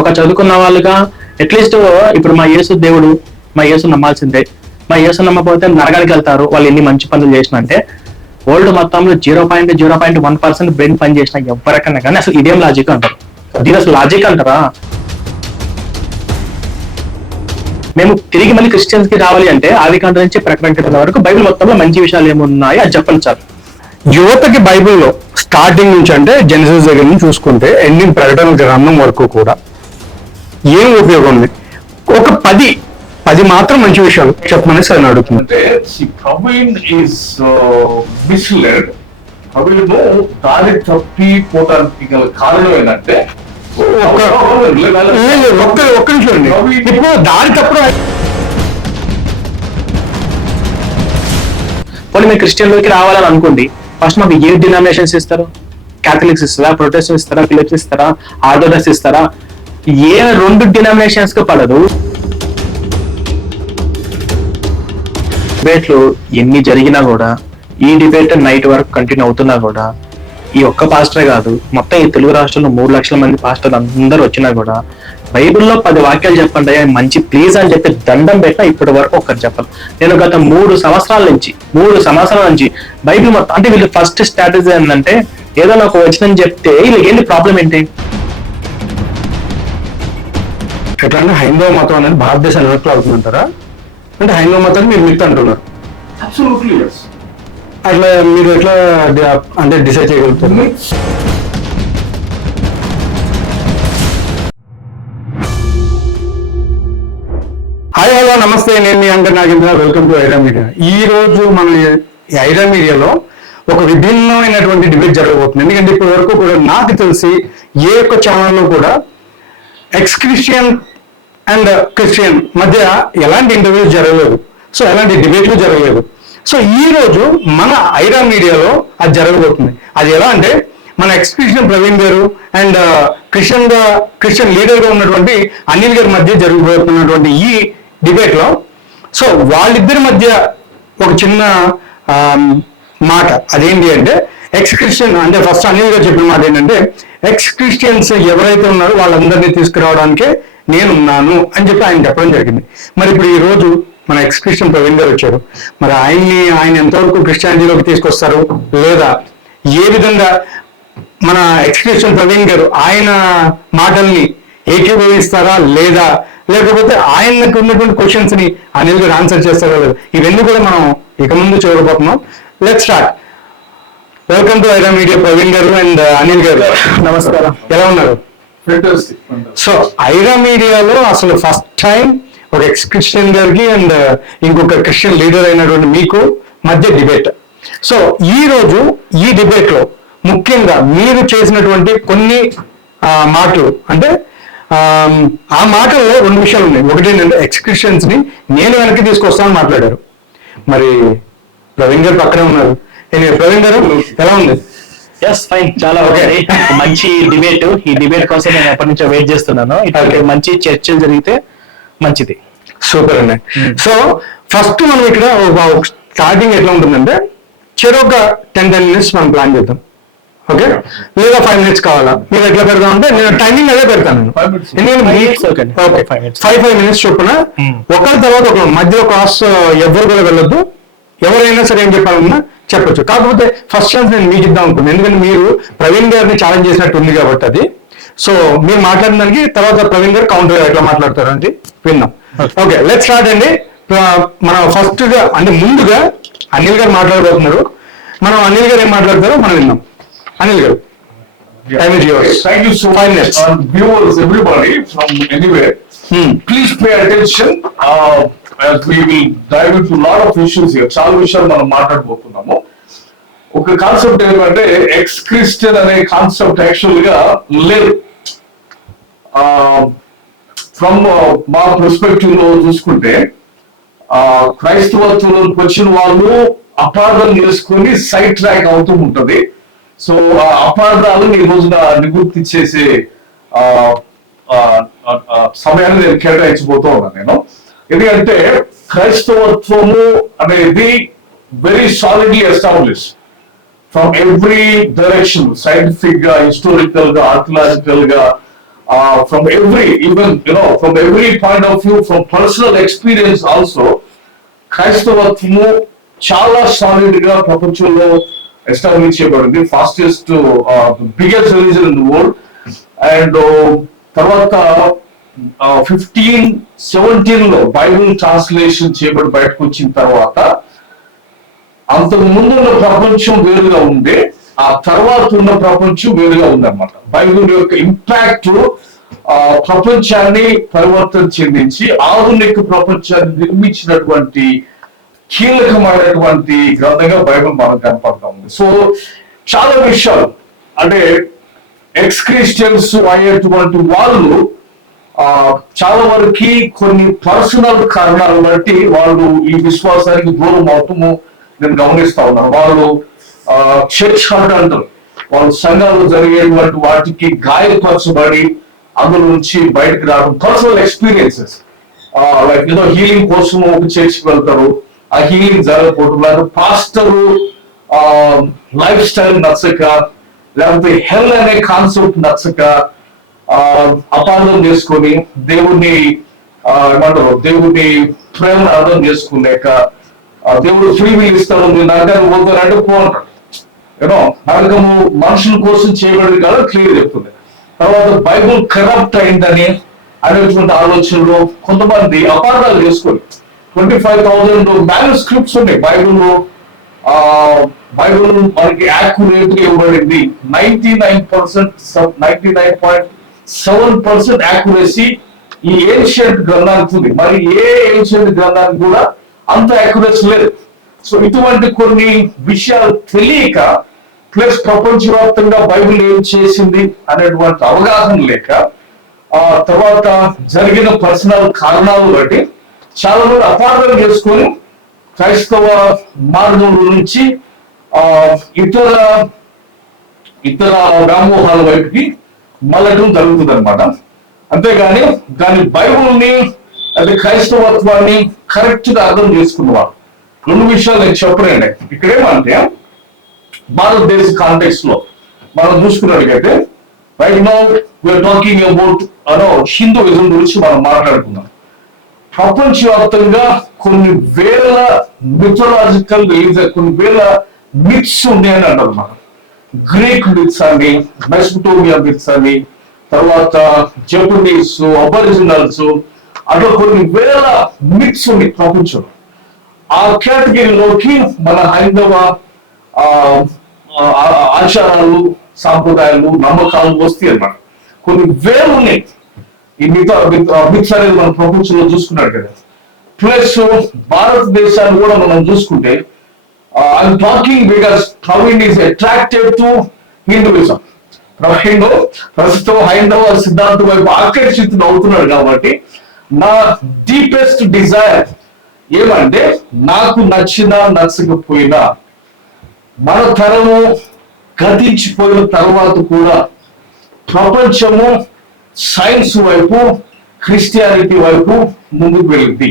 ఒక చదువుకున్న వాళ్ళుగా అట్లీస్ట్ ఇప్పుడు మా యేసు దేవుడు, మా యేసు నమ్మాల్సిందే, మా యేసు నమ్మకపోతే నరకానికి వెళ్తారు వాళ్ళు ఎన్ని మంచి పనులు చేసిన అంటే వరల్డ్ మొత్తంలో 0.1% బ్రెయిన్ పని చేసిన ఎవరికన్నా కానీ అసలు ఇదేం లాజిక్ అంటారు? దీని అసలు లాజిక్ అంటారా? మేము తిరిగి మళ్ళీ క్రిస్టియన్స్ కి రావాలి అంటే ఆదికాండం నుంచి ప్రకటించడం వరకు బైబిల్ మొత్తంలో మంచి విషయాలు ఏమున్నాయి అది చెప్పండి సార్. యువతకి బైబిల్లో స్టార్టింగ్ నుంచి అంటే జెనసిస్ దగ్గర నుంచి చూసుకుంటే ఎండింగ్ ప్రకటన గ్రంథం వరకు కూడా ఏం ఉపయోగం ఉంది? ఒక 10 మాత్రం మంచి విషయాలు చెప్పమని సార్ అడుగుతుంది. అంటే ప్రవీణ్ ఈస్ మిస్లెడ్. ప్రవీణ్ దారి తప్పిపోవడానికి గల కారణం ఏంటంటే ఒక్క నిమిషం అండి. ఇప్పుడు దారి తప్పుడు పోనీ మీరు క్రిస్టియన్లోకి రావాలని అనుకోండి, ఫస్ట్ మాకు ఏ డినామినేషన్స్ ఇస్తారు? క్యాథలిక్స్ ఇస్తారా, ప్రొటెస్టెంట్స్ ఇస్తారా, ఫిలిప్స్ ఇస్తారా, ఆర్థోడాక్స్ ఇస్తారా? ఏ 2 డినామినేషన్స్ కి పడదు. డిబేట్లు ఎన్ని జరిగినా కూడా, ఈ డిబేట్ నైట్ వరకు కంటిన్యూ అవుతున్నా కూడా, ఈ ఒక్క పాస్టరే కాదు మొత్తం ఈ తెలుగు రాష్ట్రంలో 3 లక్షల మంది పాస్టర్లు అందరూ వచ్చినా కూడా బైబిల్లో 10 వాక్యాలు చెప్పండి మంచి ప్లీజ్ అని చెప్పి దండం పెట్టినా ఇప్పటి వరకు ఒక్కరు చెప్పాలి. నేను గత 3 సంవత్సరాల నుంచి బైబిల్ మొత్తం అంటే వీళ్ళు ఫస్ట్ స్ట్రాటజీ ఏంటంటే ఏదైనా ఒక వచనం చెప్తే వీళ్ళకి ఏంటి ప్రాబ్లం ఏంటి? ఎట్లా హైందవ మతం అనేది భారతదేశాన్ని వెనక్కి అవుతుందంటారా? అంటే హైందవ మతాన్ని మీరు మిత్ అంటున్నారు. అట్లా మీరు ఎట్లా అంటే డిసైడ్ చేయగలుగుతారు? హాయ్ హలో నమస్తే, నేను మీ anchor Nagendra. Welcome to Aira media. ఈ రోజు మన ఐరా మీడియాలో ఒక విభిన్నమైనటువంటి డిబేట్ జరగబోతుంది. ఎందుకంటే ఇప్పటి వరకు కూడా నాకు తెలిసి ఏ ఒక్క ఛానల్లో కూడా ఎక్స్ క్రిస్టియన్ అండ్ క్రిస్టియన్ మధ్య ఎలాంటి ఇంటర్వ్యూస్ జరగలేదు, సో ఎలాంటి డిబేట్లు జరగలేదు. సో ఈ రోజు మన ఐరా మీడియాలో అది జరగబోతుంది. అది ఎలా అంటే మన ఎక్స్ క్రిస్టియన్ ప్రవీణ్ గారు అండ్ క్రిస్టియన్ లీడర్ గా ఉన్నటువంటి అనిల్ గారి మధ్య జరగబోతున్నటువంటి ఈ డిబేట్ లో సో వాళ్ళిద్దరి మధ్య ఒక చిన్న మాట అదేంటి అంటే ఎక్స్ క్రిస్టియన్ అంటే ఫస్ట్ అనిల్ గారు చెప్పిన మాట ఏంటంటే ఎక్స్ క్రిస్టియన్స్ ఎవరైతే ఉన్నారో వాళ్ళందరినీ తీసుకురావడానికే నేనున్నాను అని చెప్పి ఆయన చెప్పడం జరిగింది. మరి ఇప్పుడు ఈ రోజు మన ఎక్స్ క్రిస్టియన్ ప్రవీణ్ గారు వచ్చారు. మరి ఆయన ఎంతవరకు క్రిస్టియానిటీలోకి తీసుకొస్తారు, లేదా ఏ విధంగా మన ఎక్స్ క్రిస్టియన్ ప్రవీణ్ గారు ఆయన మాటల్ని ఏకీభవిస్తారా లేదా, లేకపోతే ఆయనకు ఉన్నటువంటి క్వశ్చన్స్ ని అనిల్ గారు ఆన్సర్ చేస్తారా లేదా, ఇవన్నీ కూడా మనం ఇక ముందు చూడబోతున్నాం. Let's start. Welcome to Aira media Praveen గారు అండ్ అనిల్ గారు. నమస్కారం, ఎలా ఉన్నారు? సో ఐరా మీడియాలో అసలు ఫస్ట్ టైం ఒక ఎక్స్ క్రిస్టియన్ గారికి అండ్ ఇంకొక క్రిస్టియన్ లీడర్ అయినటువంటి మీకు మధ్య డిబేట్. సో ఈ రోజు ఈ డిబేట్ లో ముఖ్యంగా మీరు చేసినటువంటి కొన్ని మాటలు అంటే ఆ మాటల్లో 2 విషయాలు ఉన్నాయి. ఒకటి ఏంటంటే ఎక్స్ క్రిస్టియన్స్ ని నేను వెనక్కి తీసుకొస్తానని మాట్లాడారు. మరి ప్రవీణ్ గారు పక్కనే ఉన్నారు. ప్రవీణ్ గారు ఎలా ఉంది? ఎస్ ఫైన్, చాలా మంచి డిబేట్. ఈ డిబేట్ కోసం నేను ఎప్పటి నుంచో వెయిట్ చేస్తున్నాను. ఇట్లా మంచి చర్చలు జరిగితే మంచిది. సూపర్ అండి. సో ఫస్ట్ మనం ఇక్కడ స్టార్టింగ్ ఎట్లా ఉంటుందంటే చెరొక 10 minutes మనం ప్లాన్ చేద్దాం. ఓకే, లేదా 5 minutes కావాలా? మీరు ఎట్లా పెడదాం అంటే నేను టైమింగ్ అదే పెడతాను. ఎందుకంటే 5 minutes చొప్పున ఒకరి తర్వాత ఒక మధ్యలో క్రాస్ ఎవరు కూడా వెళ్ళొద్దు. ఎవరైనా సరే ఏం చెప్పాలన్నా చెప్పొచ్చు. కాకపోతే ఫస్ట్ ఛాన్స్ నేను మీకు ఇద్దాం అనుకున్నాను. ఎందుకంటే మీరు ప్రవీణ్ గారిని ఛాలెంజ్ చేసినట్టు ఉంది కాబట్టి అది. సో మీరు మాట్లాడిన దానికి తర్వాత ప్రవీణ్ గారు కౌంటర్ ఎట్లా మాట్లాడతారు అంటే విన్నాం. ఓకే, లెట్ స్టార్ట్ అండి. మనం ఫస్ట్ గా అంటే ముందుగా అనిల్ గారు మాట్లాడబోతున్నారు. మనం అనిల్ గారు ఏం మాట్లాడతారో మనం విన్నాం. అనిల్ గారు, time is yours. Thank you so much, viewers, everybody from anywhere. Please pay attention as we will dive into a lot of issues here. చాలా విషయాలు మనం మాట్లాడబోతున్నాము. ఒక కాన్సెప్ట్ ఏంటంటే ఎక్స్ క్రిస్టియన్ అనే కాన్సెప్ట్ యాక్చువల్ గా లేదు. ఫ్రమ్ మా పర్స్పెక్టివ్ లో చూసుకుంటే క్రైస్తవత్వంలోకి వచ్చిన వాళ్ళు అపార్థం చేసుకుని సైడ్ ట్రాక్ అవుతూ ఉంటది. సో ఆ అపార్థాలను ఈ రోజున నివృత్తి చేసే సమయాన్ని నేను కేటాయించబోతూ ఉన్నాను నేను. ఎందుకంటే క్రైస్తవత్వము అనేది very solidly establish from every direction, scientific గా, హిస్టారికల్ గా, ఆర్కియలాజికల్ గా, from every, even, from every point of view, from personal experience also, క్రైస్తవత్వము చాలా సాలిడ్ గా ప్రపంచంలో ఎస్టాబ్లిష్ చేయబడింది. Fastest biggest religion in the world. And తర్వాత 1517 లో బైబిల్ ట్రాన్స్లేషన్ చేయబడి బయటకు వచ్చిన తర్వాత అంతకు ముందు ఉన్న ప్రపంచం వేరుగా ఉండే, ఆ తర్వాత ఉన్న ప్రపంచం వేరుగా ఉందన్నమాట. బైబిల్ యొక్క ఇంపాక్ట్ ప్రపంచాన్ని పరివర్తన చెందించి ఆధునిక ప్రపంచాన్ని నిర్మించినటువంటి కీలకమైనటువంటి గ్రంథంగా బైబిల్ మనకు కనపడతా ఉంది. సో చాలా విషయాలు అంటే ఎక్స్ క్రిస్టియన్స్ అయ్యేటువంటి వాళ్ళు చాలా వరకు కొన్ని పర్సనల్ కారణాలు బట్టి వాళ్ళు ఈ విశ్వాసానికి దూరం అవుతాము నేను గమనిస్తా ఉన్నాను. వాళ్ళు చర్చ్ హర్ట్ అంటారు, వాళ్ళ సంఘాలు జరిగేటువంటి వాటికి గాయపరచబడి అందులో నుంచి బయటకు రావడం, పర్సనల్ ఎక్స్పీరియన్సెస్ లైక్ హీలింగ్ కోసం ఒక చర్చ్కి వెళ్తారు, ఆ హీలింగ్ జరగకపోవడం, లేకపోతే పాస్టరు లైఫ్ స్టైల్ నచ్చక, లేకపోతే హెల్ అనే కాన్సెప్ట్ నచ్చక అపార్థం చేసుకొని దేవుణ్ణి ఏమంటారు దేవుణ్ణి ప్రేమ అర్థం చేసుకోలేక దేవుడు ఫ్రీ విల్ ఇస్తాడు, మీరు నరకానికి పోతారు అంటే పోంటాడు. నరకము మనుషుల కోసం చేయబడింది కదా క్లియర్ చెప్తుంది. తర్వాత బైబుల్ కరప్ట్ అయిందని అనేటువంటి ఆలోచనలో కొంతమంది అపార్థాలు చేసుకొని 25,000 మ్యానుస్క్రిప్ట్స్ ఉన్నాయి బైబుల్లో. బైబుల్ మనకి యాక్యురేట్ గా ఇవ్వబడింది. 99.7% యాక్యురసీ ఈ ఏన్షియంట్ గ్రంథానికి ఉంది. మరి ఏ ఏన్షియంట్ గ్రంథానికి కూడా అంత యాక్యురసీ లేదు. సో ఇటువంటి కొన్ని విషయాలు తెలియక, ప్లస్ ప్రపంచవ్యాప్తంగా బైబిల్ ఏం చేసింది అనేటువంటి అవగాహన లేక, తర్వాత జరిగిన పర్సనల్ కారణాలు బట్టి చాలా మంది అపార్థం చేసుకొని క్రైస్తవ మార్గంలో నుంచి ఇతర వ్యామోహాల వైపుకి మళ్ళటం జరుగుతుంది అనమాట. అంతేగాని దాని బైబుల్ని అది క్రైస్తవత్వాన్ని కరెక్ట్ గా అర్థం చేసుకున్నవాడు. రెండు విషయాలు నేను చెప్పనండి. ఇక్కడేమంటే భారతదేశ కాంటెక్స్ట్ లో మనం చూసుకున్నట్టుగైతే right now we are talking about Hinduism గురించి మనం మాట్లాడుకుందాం. ప్రపంచవ్యాప్తంగా కొన్ని వేల మిథలాజికల్ కొన్ని వేల మిత్స్ ఉన్నాయని అంటారు. మనం గ్రీక్ మిత్స్ అని, మెసోపోటేమియా మిత్స్ అని, తర్వాత జపనీస్, అబరిజినల్స్, అట్లా కొన్ని వేల మిత్స్ ఉన్నాయి ప్రపంచంలో. ఆ కేటగిరీలోకి మన హైందవ ఆచారాలు, సాంప్రదాయాలు, నమ్మకాలు వస్తాయి అన్నమాట. కొన్ని వేలు ఉన్నాయి ఈ మిత్స్ అనేది మన ప్రపంచంలో చూసుకున్నాడు కదా. ప్లస్ భారతదేశాన్ని కూడా మనం చూసుకుంటే I'm talking because Praveen is attracted to Hinduism. Praveen ప్రస్తుతం హైందవ సిద్ధాంతం వైపు ఆకర్షితులు అవుతున్నాడు. కాబట్టి నా డీపెస్ట్ డిజైర్ ఏమంటే, నాకు నచ్చినా నచ్చకపోయినా మన తరము గతించిపోయిన తర్వాత కూడా ప్రపంచము సైన్స్ వైపు, క్రిస్టియానిటీ వైపు ముందుకు వెళ్ళింది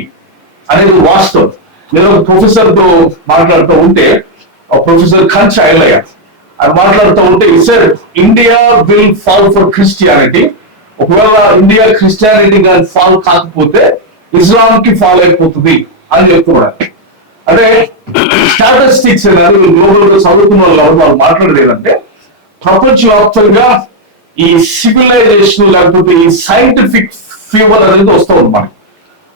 అనేది వాస్తవం. నేను ఒక ప్రొఫెసర్ తో మాట్లాడుతూ ఉంటే, ప్రొఫెసర్ కంచ ఐలయ్య అది మాట్లాడుతూ ఉంటే sir, India will fall for Christianity. ఒకవేళ ఇండియా క్రిస్టియానిటీ కానీ ఫాల్ కాకపోతే ఇస్లాం కి ఫాల్ అయిపోతుంది అని చెప్తున్నాడు. అంటే స్టాటిస్టిక్స్ అనేది గ్లోబల్ గా చదువుకున్న వాళ్ళు మాట్లాడలేదంటే, ప్రపంచవ్యాప్తంగా ఈ సివిలైజేషన్ లేకపోతే ఈ సైంటిఫిక్ ఫీవర్ అనేది వస్తూ ఉంది మనకి.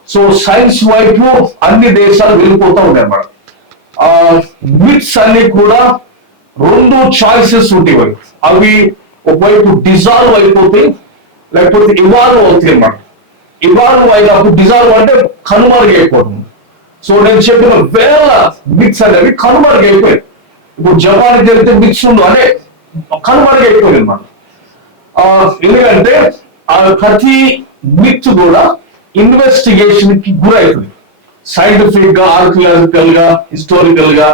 సో సైన్స్ వైపు అన్ని దేశాలు వెళ్ళిపోతూ ఉన్నాయి అన్నమాట. మిత్స్ అన్ని కూడా రెండు చాయిసెస్ ఉంటాయి. అవి ఒకవైపు డిజాల్వ్ అయిపోతాయి, లేకపోతే ఇవాల్వ్ అవుతాయి అన్నమాట. ఇవాల్వ్ అయినప్పుడు డిజాల్వ్ అంటే కనుమరుగైపోవడం. సో నేను చెప్పిన వేల మిత్స్ అనేవి కనుమరుగైపోయాయి. ఇప్పుడు జపాన్కి వెళ్తే మిత్స్ ఉండు అంటే కనుమరుగైపోయింది అన్నమాట. ఎందుకంటే ప్రతి మిత్ కూడా ఇన్వెస్టిగేషన్ కి గురవుతుంది. సైంటిఫిక్ గా, ఆర్కియాలజికల్ గా, హిస్టారికల్ గా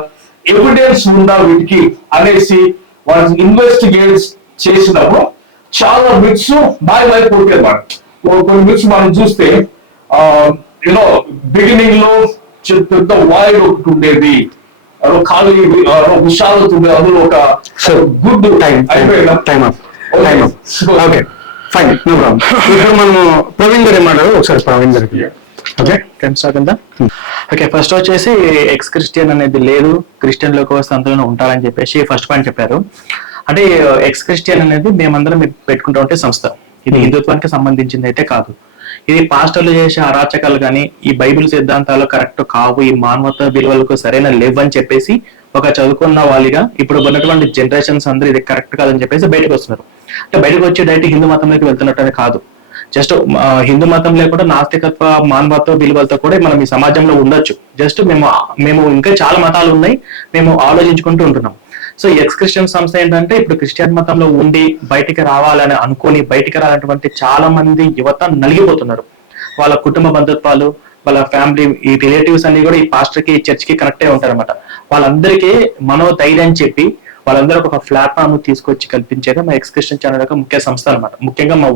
ఎవిడెన్స్ ఉందా వీటికి అనేసి వాటిని ఇన్వెస్టిగేట్ చేసినప్పుడు చాలా మిత్స్ మాయమైపోతాయి అన్నమాట. కొన్ని మిత్స్ మనం చూస్తే బిగినింగ్ లో పెద్ద వాయిడ్ ఒకటి ఉండేది, ఖాళీ విశాలత ఉండేది, అందులో ఒక good time fine, no problem. ఇప్పుడు మనము ప్రవీణ్ గారు ఏమాడారు ఒకసారి ప్రవీణ్ గారికి. ఓకే, ఓకే, ఫస్ట్ వచ్చేసి ఎక్స్ క్రిస్టియన్ అనేది లేదు, క్రిస్టియన్ లోకి వస్తే అందులోనే ఉంటారని చెప్పేసి ఫస్ట్ పాయింట్ చెప్పారు. అంటే ఎక్స్ క్రిస్టియన్ అనేది మేమందరం పెట్టుకుంటా ఉంటే సంస్థ, ఇది హిందుత్వానికి సంబంధించింది అయితే కాదు. ఇది పాస్టర్లు చేసే అరాచకాలు కానీ ఈ బైబిల్ సిద్ధాంతాలు కరెక్ట్ కావు, ఈ మానవత విలువలకు సరైన లేవని చెప్పేసి ఒక చదువుకున్న వాళ్ళుగా ఇప్పుడు ఉన్నటువంటి జనరేషన్స్ అందరూ ఇది కరెక్ట్ కాదని చెప్పేసి బయటకు వస్తున్నారు. అంటే బయటకు వచ్చి డైరెక్ట్ హిందూ మతంలోకి వెళ్తున్నట్టు కాదు, జస్ట్ హిందూ మతం లేకుండా నాస్తికత్వ మానవత్వ విలువలతో కూడా మనం ఈ సమాజంలో ఉండొచ్చు. జస్ట్ మేము ఇంకా చాలా మతాలు ఉన్నాయి, మేము ఆలోచించుకుంటూ ఉంటున్నాం. సో ఎక్స్ క్రిస్టియన్ సంస్థ ఏంటంటే ఇప్పుడు క్రిస్టియన్ మతంలో ఉండి బయటికి రావాలని అనుకొని బయటికి రానటువంటి చాలా మంది యువత నలిగిపోతున్నారు. వాళ్ళ కుటుంబ బంధుత్వాలు, వాళ్ళ ఫ్యామిలీ, ఈ రిలేటివ్స్ అన్ని కూడా ఈ పాస్టర్ కి చర్చ్ కి కనెక్ట్ అయి ఉంటారు అనమాట. వాళ్ళందరికీ మనోధైర్యం చెప్పి వాళ్ళందరికీ ఒక ప్లాట్ఫామ్ తీసుకొచ్చి కల్పించేది మా ఎక్స్ క్రిస్టియన్ ఛానల్ యొక్క ముఖ్య సంస్థ అనమాట. ముఖ్యంగా మా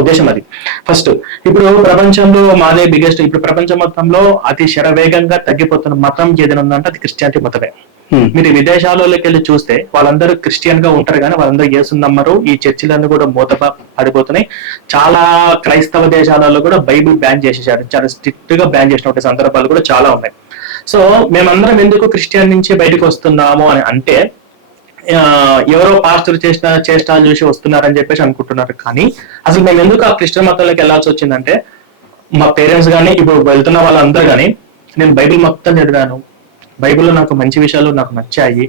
ఉద్దేశం అది. ఫస్ట్, ఇప్పుడు ప్రపంచంలో మాదే బిగ్గెస్ట్, ఇప్పుడు ప్రపంచ మొత్తంలో అతి శరవేగంగా తగ్గిపోతున్న మతం ఏదైనా ఉందంటే అది క్రిస్టియానిటీ మతమే. మీరు విదేశాలలోకి వెళ్ళి చూస్తే వాళ్ళందరూ క్రిస్టియన్ గా ఉంటారు కానీ వాళ్ళందరూ యేసుని నమ్మరు. ఈ చర్చిలన్నీ కూడా మూత పడిపోతున్నాయి. చాలా క్రైస్తవ దేశాలలో కూడా బైబిల్ బ్యాన్ చేసేసారు, చాలా స్ట్రిక్ట్ గా బ్యాన్ చేసిన సందర్భాలు కూడా చాలా ఉన్నాయి. సో మేమందరం ఎందుకు క్రిస్టియన్ నుంచి బయటకు వస్తున్నాము అని అంటే ఎవరో పాస్టర్ చేసిన చేష్టాలు చూసి వస్తున్నారని చెప్పేసి అనుకుంటున్నారు. కానీ అసలు మేము ఎందుకు ఆ క్రిస్టియన్ మతంలోకి వెళ్ళాల్సి వచ్చిందంటే మా పేరెంట్స్ కానీ ఇప్పుడు వెళ్తున్న వాళ్ళందరూ కానీ నేను బైబిల్ మొత్తం చదివాను, బైబిల్లో నాకు మంచి విషయాలు నాకు నచ్చాయి,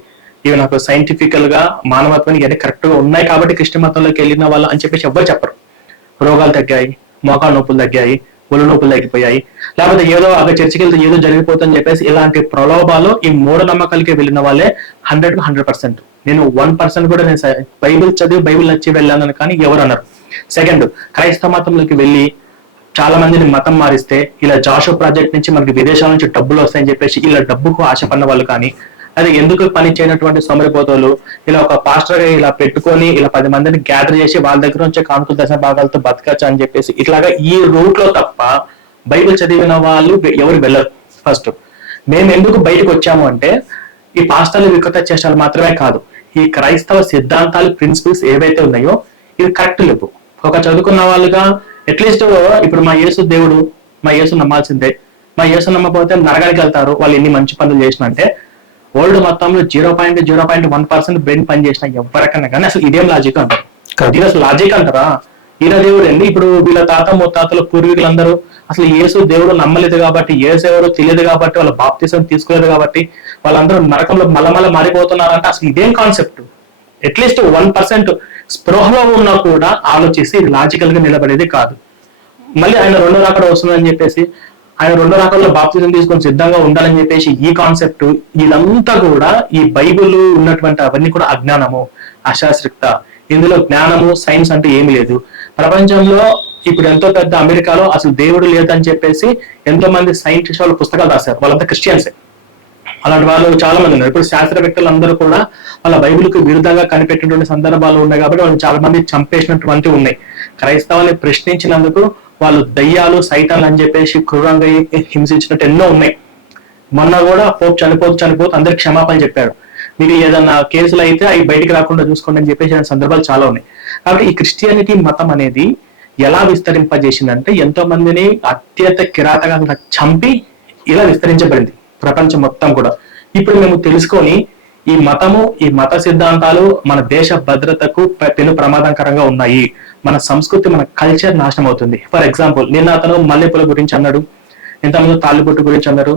ఇవి నాకు సైంటిఫికల్ గా మానవత్వానికి ఇవన్నీ కరెక్ట్ గా ఉన్నాయి కాబట్టి క్రిస్టియన్ మతంలోకి వెళ్ళిన వాళ్ళు అని చెప్పేసి ఎవ్వరు చెప్పరు. రోగాలు తగ్గాయి, మోకాలు నొప్పులు తగ్గాయి, ఒళ్ళు నొప్పులు తగ్గిపోయాయి, లేకపోతే ఏదో అక్కడ చర్చికి వెళ్తే ఏదో జరిగిపోతుందని చెప్పేసి ఇలాంటి ప్రలోభాలు ఈ మూఢనమ్మకాలకి వెళ్ళిన వాళ్ళే 100% నేను 1% కూడా నేను బైబిల్ చదివి బైబిల్ నచ్చి వెళ్ళాను కానీ ఎవరు అన్నారు. సెకండ్, క్రైస్తవ మతంలోకి వెళ్ళి చాలా మందిని మతం మారిస్తే ఇలా జాషో ప్రాజెక్ట్ నుంచి మనకి విదేశాల నుంచి డబ్బులు వస్తాయని చెప్పేసి ఇలా డబ్బుకు ఆశపడిన వాళ్ళు కానీ, అది ఎందుకు పని చేయనటువంటి సోమరిపోతలు ఇలా ఒక పాస్టర్ గా ఇలా పెట్టుకొని ఇలా 10 మందిని గ్యాదర్ చేసి వాళ్ళ దగ్గర నుంచి కానుకల దశ భాగాలతో బతకచ్చు అని చెప్పేసి ఇట్లాగా ఈ రూట్ లో తప్ప బైబిల్ చదివిన వాళ్ళు ఎవరు వెళ్ళరు. ఫస్ట్, మేము ఎందుకు బయటకు వచ్చాము అంటే ఈ పాస్టర్లు వికృత చేష్టాలు మాత్రమే కాదు, ఈ క్రైస్తవ సిద్ధాంతాలు ప్రిన్సిపల్స్ ఏవైతే ఉన్నాయో ఇవి కరెక్ట్ లేవు. ఒక చదువుకున్న వాళ్ళుగా అట్లీస్ట్ ఇప్పుడు మా యేసు దేవుడు, మా యేసు నమ్మాల్సిందే, మా యేసు నమ్మకపోతే నరకానికి వెళ్తారు వాళ్ళు ఎన్ని మంచి పనులు చేసినంటే వరల్డ్ మొత్తంలో 0.01% బ్రెయిన్ పని చేసిన ఎవరికన్నా కానీ అసలు ఇదేం లాజిక్ అంటారు. ఇది అసలు లాజిక్ అంటారా? ఈయన దేవుడు ఏంది? ఇప్పుడు వీళ్ళ తాత ముత్తాతలు పూర్వీకులందరూ అసలు యేసు దేవుడు నమ్మలేదు కాబట్టి, యేసు ఎవరు తెలియదు కాబట్టి, వాళ్ళ బాప్తిసం తీసుకోలేదు కాబట్టి వాళ్ళందరూ నరకంలో మళ్ళీ మారిపోతున్నారంటే అసలు ఇదేం కాన్సెప్ట్? అట్లీస్ట్ 1% స్పృహలో ఉన్నా కూడా ఆలోచిస్తే ఇది లాజికల్ గా నిలబడేది కాదు. మళ్ళీ ఆయన 2వ రాకడ వస్తుందని చెప్పేసి ఆయన 2వ రాకడలో బాప్తిజం తీసుకొని సిద్ధంగా ఉండాలని చెప్పేసి ఈ కాన్సెప్ట్ ఇదంతా కూడా ఈ బైబిల్ ఉన్నటువంటి అవన్నీ కూడా అజ్ఞానము, అశాస్త్రికత. ఇందులో జ్ఞానము సైన్స్ అంటే ఏమి లేదు. ప్రపంచంలో ఇప్పుడు ఎంతో పెద్ద అమెరికాలో అసలు దేవుడు లేదని చెప్పేసి ఎంతో మంది సైంటిస్ట్ వాళ్ళు పుస్తకాలు రాశారు, వాళ్ళంతా క్రిస్టియన్సే. అలాంటి వాళ్ళు చాలా మంది ఉన్నారు. ఇప్పుడు శాస్త్రవేత్తలు అందరూ కూడా వాళ్ళ బైబిల్కి విరుద్ధంగా కనిపెట్టినటువంటి సందర్భాలు ఉన్నాయి కాబట్టి వాళ్ళు చాలా మంది చంపేసినటువంటి ఉన్నాయి. క్రైస్తవాన్ని ప్రశ్నించినందుకు వాళ్ళు దయ్యాలు సైతాన్లు అని చెప్పేసి క్రూరంగా హింసించినట్టు ఎన్నో ఉన్నాయి. మొన్న కూడా పోప్ చనిపోతూ అందరికి క్షమాపణ చెప్పారు. మీకు ఏదన్నా కేసులు అయితే అవి బయటికి రాకుండా చూసుకోండి అని చెప్పేసి సందర్భాలు చాలా ఉన్నాయి. కాబట్టి ఈ క్రిస్టియానిటీ మతం అనేది ఎలా విస్తరింపజేసిందంటే ఎంతో మందిని అత్యంత కిరాతకంగా చంపి ఇలా విస్తరించబడింది ప్రపంచం మొత్తం కూడా. ఇప్పుడు మేము తెలుసుకొని ఈ మతము, ఈ మత సిద్ధాంతాలు మన దేశ భద్రతకు పెను ప్రమాదకరంగా ఉన్నాయి, మన సంస్కృతి, మన కల్చర్ నాశనం అవుతుంది. ఫర్ ఎగ్జాంపుల్, నిన్న అతను మల్లెపూల గురించి అన్నాడు, ఇంతకుముందు తాళ్ళిబొట్టు గురించి అన్నారు,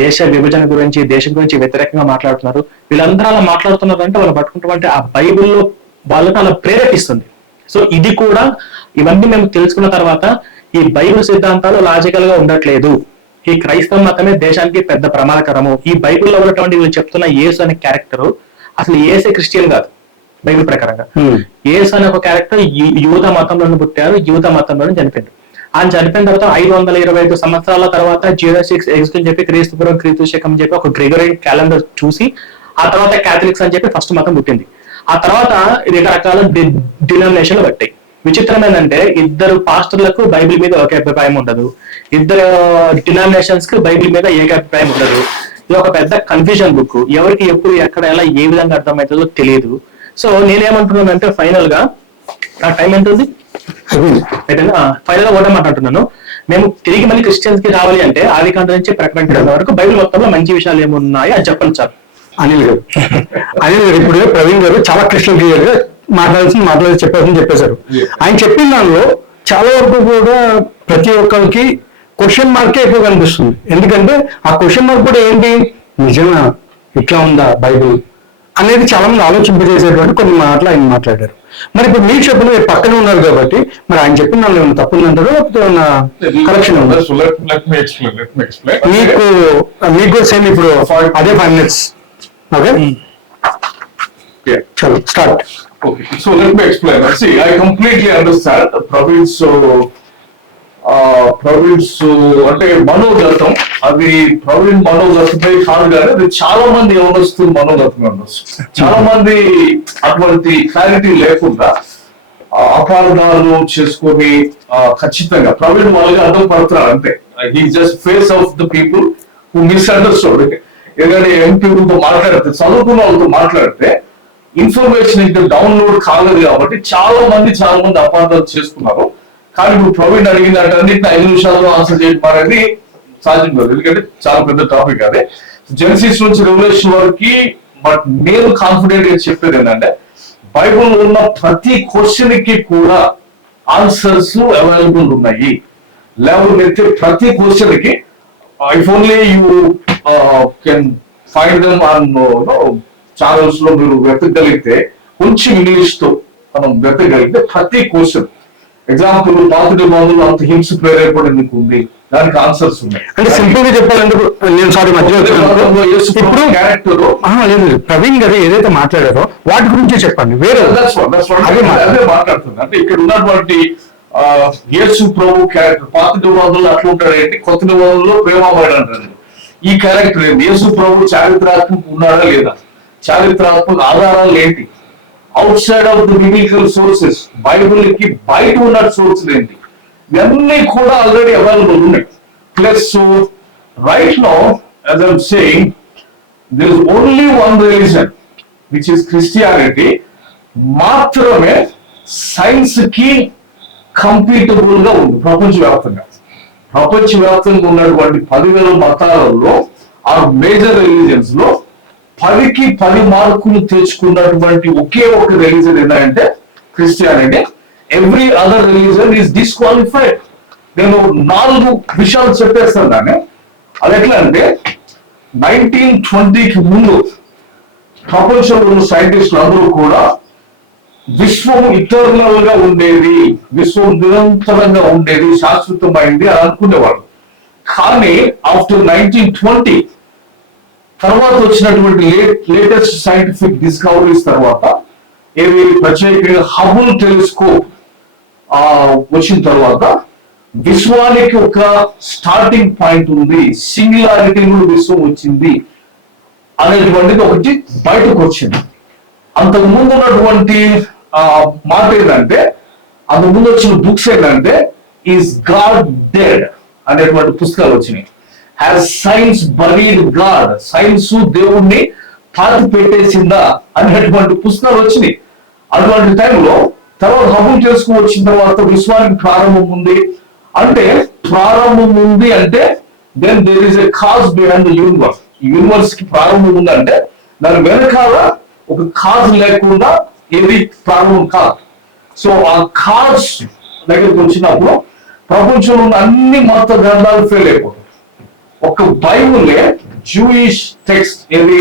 దేశ విభజన గురించి, దేశం గురించి వ్యతిరేకంగా మాట్లాడుతున్నారు. వీళ్ళందరూ అలా మాట్లాడుతున్నారు అంటే వాళ్ళు పట్టుకుంటామంటే ఆ బైబిల్లో వాళ్ళని అలా ప్రేరేపిస్తుంది. సో ఇది కూడా ఇవన్నీ మేము తెలుసుకున్న తర్వాత ఈ బైబిల్ సిద్ధాంతాలు లాజికల్ గా ఉండట్లేదు, ఈ క్రైస్తవ మతమే దేశానికి పెద్ద ప్రమాదకరము. ఈ బైబిల్లో ఉన్నటువంటి వీళ్ళు చెప్తున్న యేసు అనే క్యారెక్టర్ అసలు యేసే క్రిస్టియన్ కాదు బైబిల్ ప్రకారంగా. యేసు అనే ఒక క్యారెక్టర్ యూద మతంలో పుట్టారు, యూద మతంలో చనిపోయారు. ఆయన చనిపోయిన తర్వాత 525 సంవత్సరాల తర్వాత 06 ఎగ్స్ అని చెప్పి క్రీస్తుపురం క్రీస్తుశకం అని చెప్పి ఒక గ్రెగోరియన్ క్యాలెండర్ చూసి ఆ తర్వాత క్యాథలిక్స్ అని చెప్పి ఫస్ట్ మతం పుట్టింది. ఆ తర్వాత రకరకాల డినామినేషన్లు పట్టాయి. విచిత్రం ఏంటంటే ఇద్దరు పాస్టర్లకు బైబిల్ మీద ఒకే అభిప్రాయం ఉండదు, ఇద్దరు డినామినేషన్స్ కి బైబిల్ మీద ఏక అభిప్రాయం ఉండదు. ఇది ఒక పెద్ద కన్ఫ్యూజన్ బుక్, ఎవరికి ఎప్పుడు ఎక్కడ ఎలా ఏ విధంగా అర్థమవుతుందో తెలియదు. సో నేనేమంటున్నానంటే ఫైనల్ గా ఆ టైం ఎంత ఉంది అయితే ఫైనల్ గా ఒకటే మాట అంటున్నాను. మేము తిరిగి మళ్ళీ క్రిస్టియన్స్ కి రావాలి అంటే ఆది కాండం నుంచి ప్రకటన వరకు బైబిల్ మొత్తంలో మంచి విషయాలు ఏమున్నాయి అది చెప్పండి సార్. అనిల్ గారు ఇప్పుడు ప్రవీణ్ గారు చాలా క్రిస్టల్ క్లియర్ గా చెప్పాల్సింది చెప్పేశారు. ఆయన చెప్పిన దానిలో చాలా వరకు కూడా ప్రతి ఒక్కరికి క్వశ్చన్ మార్కే ఎక్కువ కనిపిస్తుంది. ఎందుకంటే ఆ క్వశ్చన్ మార్క్ కూడా ఏంటి, నిజంగా ఇట్లా ఉందా బైబిల్ అనేది చాలా మంది ఆలోచింపజేసేటువంటి కొన్ని మాటలు ఆయన మాట్లాడారు. మరి ఇప్పుడు మీరు చెప్పిన మీరు పక్కనే ఉన్నారు కాబట్టి మరి ఆయన చెప్పిన దానిలో ఏమైనా తప్పులు అంటారు, లేకపోతే ఏమన్నా కరెక్షన్ ఉందా? మీకు కూడా సేమ్ ఇప్పుడు అదే 5 minutes. ఓకే, చలో start. Okay, so let me explain. See, I completely understand Praveen's అంటే మనోగతం, అది ప్రవీణ్ మనోగతమై కాదు కానీ అది చాలా మంది ఎవరొస్తుంది మనోగతం ఉండొచ్చు. చాలా మంది అటువంటి క్లారిటీ లేకుండా అపార్థాలు చేసుకొని ఖచ్చితంగా ప్రవీణ్ వాళ్ళకి అర్థం పడుతున్నారు అంతే. He just face of the people who misunderstood. ఎందుకంటే ఎంపీతో మాట్లాడితే, చదువుకున్న వాళ్ళతో మాట్లాడితే ఇన్ఫర్మేషన్ ఇంకా డౌన్లోడ్ కాలేదు కాబట్టి చాలా మంది అపార్థాలు చేసుకున్నారు. కానీ ఇప్పుడు ప్రవీణ్ అడిగినట్టన్నింటిని 5 నిమిషాల్లో ఆన్సర్ చేయడం అనేది సాధ్యం కాదు, ఎందుకంటే చాలా పెద్ద టాపిక్ అదే. జెనసిస్ నుంచి రెవల్యూషన్ వరకు. బట్ నేను కాన్ఫిడెంట్ గా చెప్పేది ఏంటంటే బైబుల్ ఉన్న ప్రతి క్వశ్చన్ కి కూడా ఆన్సర్స్ అవైలబుల్ ఉన్నాయి. లేకపోతే ప్రతి క్వశ్చన్ కి if only you can find them on channels లో మీరు వెతకగలిగితే, కొంచెం ఇంగ్లీష్ తో మనం వెతకగలిగితే ప్రతి క్వశ్చన్, ఎగ్జాంపుల్ పాతుడి బాధలు అంత హింస ప్రేరేపడి ఎందుకు ఉంది, దానికి ఆన్సర్స్ ఉన్నాయి. అంటే సింపుల్ గా చెప్పాలంటే నేను సారీ మధ్యలో ఇప్పుడు క్యారెక్టర్ లేదు ప్రవీణ్ గారు ఏదైతే మాట్లాడారో వాటి గురించే చెప్పండి, వేరే అదే మాట్లాడుతుంది. అంటే ఇక్కడ ఉన్నటువంటి యేసు ప్రభు క్యారెక్టర్ పాత నిబంధనలు అట్లా ఉంటాడేంటి, కొత్త నిబంధనలో ప్రేమమయుడు అంటారు. ఈ క్యారెక్టర్ ఏంటి, యేసు ప్రభు చారిత్రాత్మక ఉన్నాడా లేదా, చారిత్రాత్మక ఆధారాలు ఏంటి, outside of the biblical sources, Bible కి బయట ఉన్న సోర్సెస్ ఏంటి, ఇవన్నీ కూడా ఆల్రెడీ అవైలబుల్ ఉన్నాయి. Plus right now as I'm saying there is only one religion which is Christianity మాత్రమే సైన్స్ కి కంపీటబుల్ గా ఉంది ప్రపంచవ్యాప్తంగా. ప్రపంచవ్యాప్తంగా ఉన్నటువంటి 10,000 మతాలలో ఆ మేజర్ రిలీజన్స్ లో 10కి 10 మార్కులు తెచ్చుకున్నటువంటి ఒకే ఒక రిలీజన్ ఏంటంటే Christianity. Every other religion is disqualified. నేను 4 విషయాలు చెప్పేస్తాను దాన్ని. అది ఎట్లా అంటే 1920కి ముందు ప్రపంచంలో ఉన్న సైంటిస్టులు అందరూ కూడా విశ్వం ఇటర్నల్ గా ఉండేది, విశ్వం నిరంతరంగా ఉండేది, శాశ్వతమైంది అని అనుకునేవాళ్ళు. కానీ ఆఫ్టర్ 1920 తర్వాత వచ్చినటువంటి లేటెస్ట్ సైంటిఫిక్ డిస్కవరీస్ తర్వాత, ఏవి ప్రత్యేకంగా హబుల్ టెలిస్కోప్ వచ్చిన తర్వాత విశ్వానికి ఒక స్టార్టింగ్ పాయింట్ ఉంది, సింగులారిటీ నుండి విశ్వం వచ్చింది అనేటువంటిది ఒకటి బయటకు వచ్చింది. అంతకు ముందు ఉన్నటువంటి మాట ఏంటంటే, అంతకు ముందు వచ్చిన బుక్స్ ఏంటంటే ఈస్ గాడ్ డెడ్ అనేటువంటి పుస్తకాలు వచ్చినాయి. Has science buried God, science దేవుణ్ణి పాతి పెట్టేసిందా అనేటువంటి పుస్తకాలు వచ్చినాయి. అటువంటి టైంలో తర్వాత హబుల్ టెలిస్కోప్ వచ్చిన తర్వాత విశ్వానికి ప్రారంభం ఉంది అంటే, then there is a cause behind the universe. Universe కి ప్రారంభం ఉందంటే దాని వెనకాల ఒక కాజ్ లేకుండా ఏది ప్రారంభం కాదు. సో ఆ కాజ్ దగ్గరికి వచ్చినప్పుడు ప్రపంచంలో ఉన్న అన్ని మత గ్రంథాలు ఫెయిల్ అయిపోతాయి. ఒక బైబులే జూయిష్ టెక్స్ట్, ఏది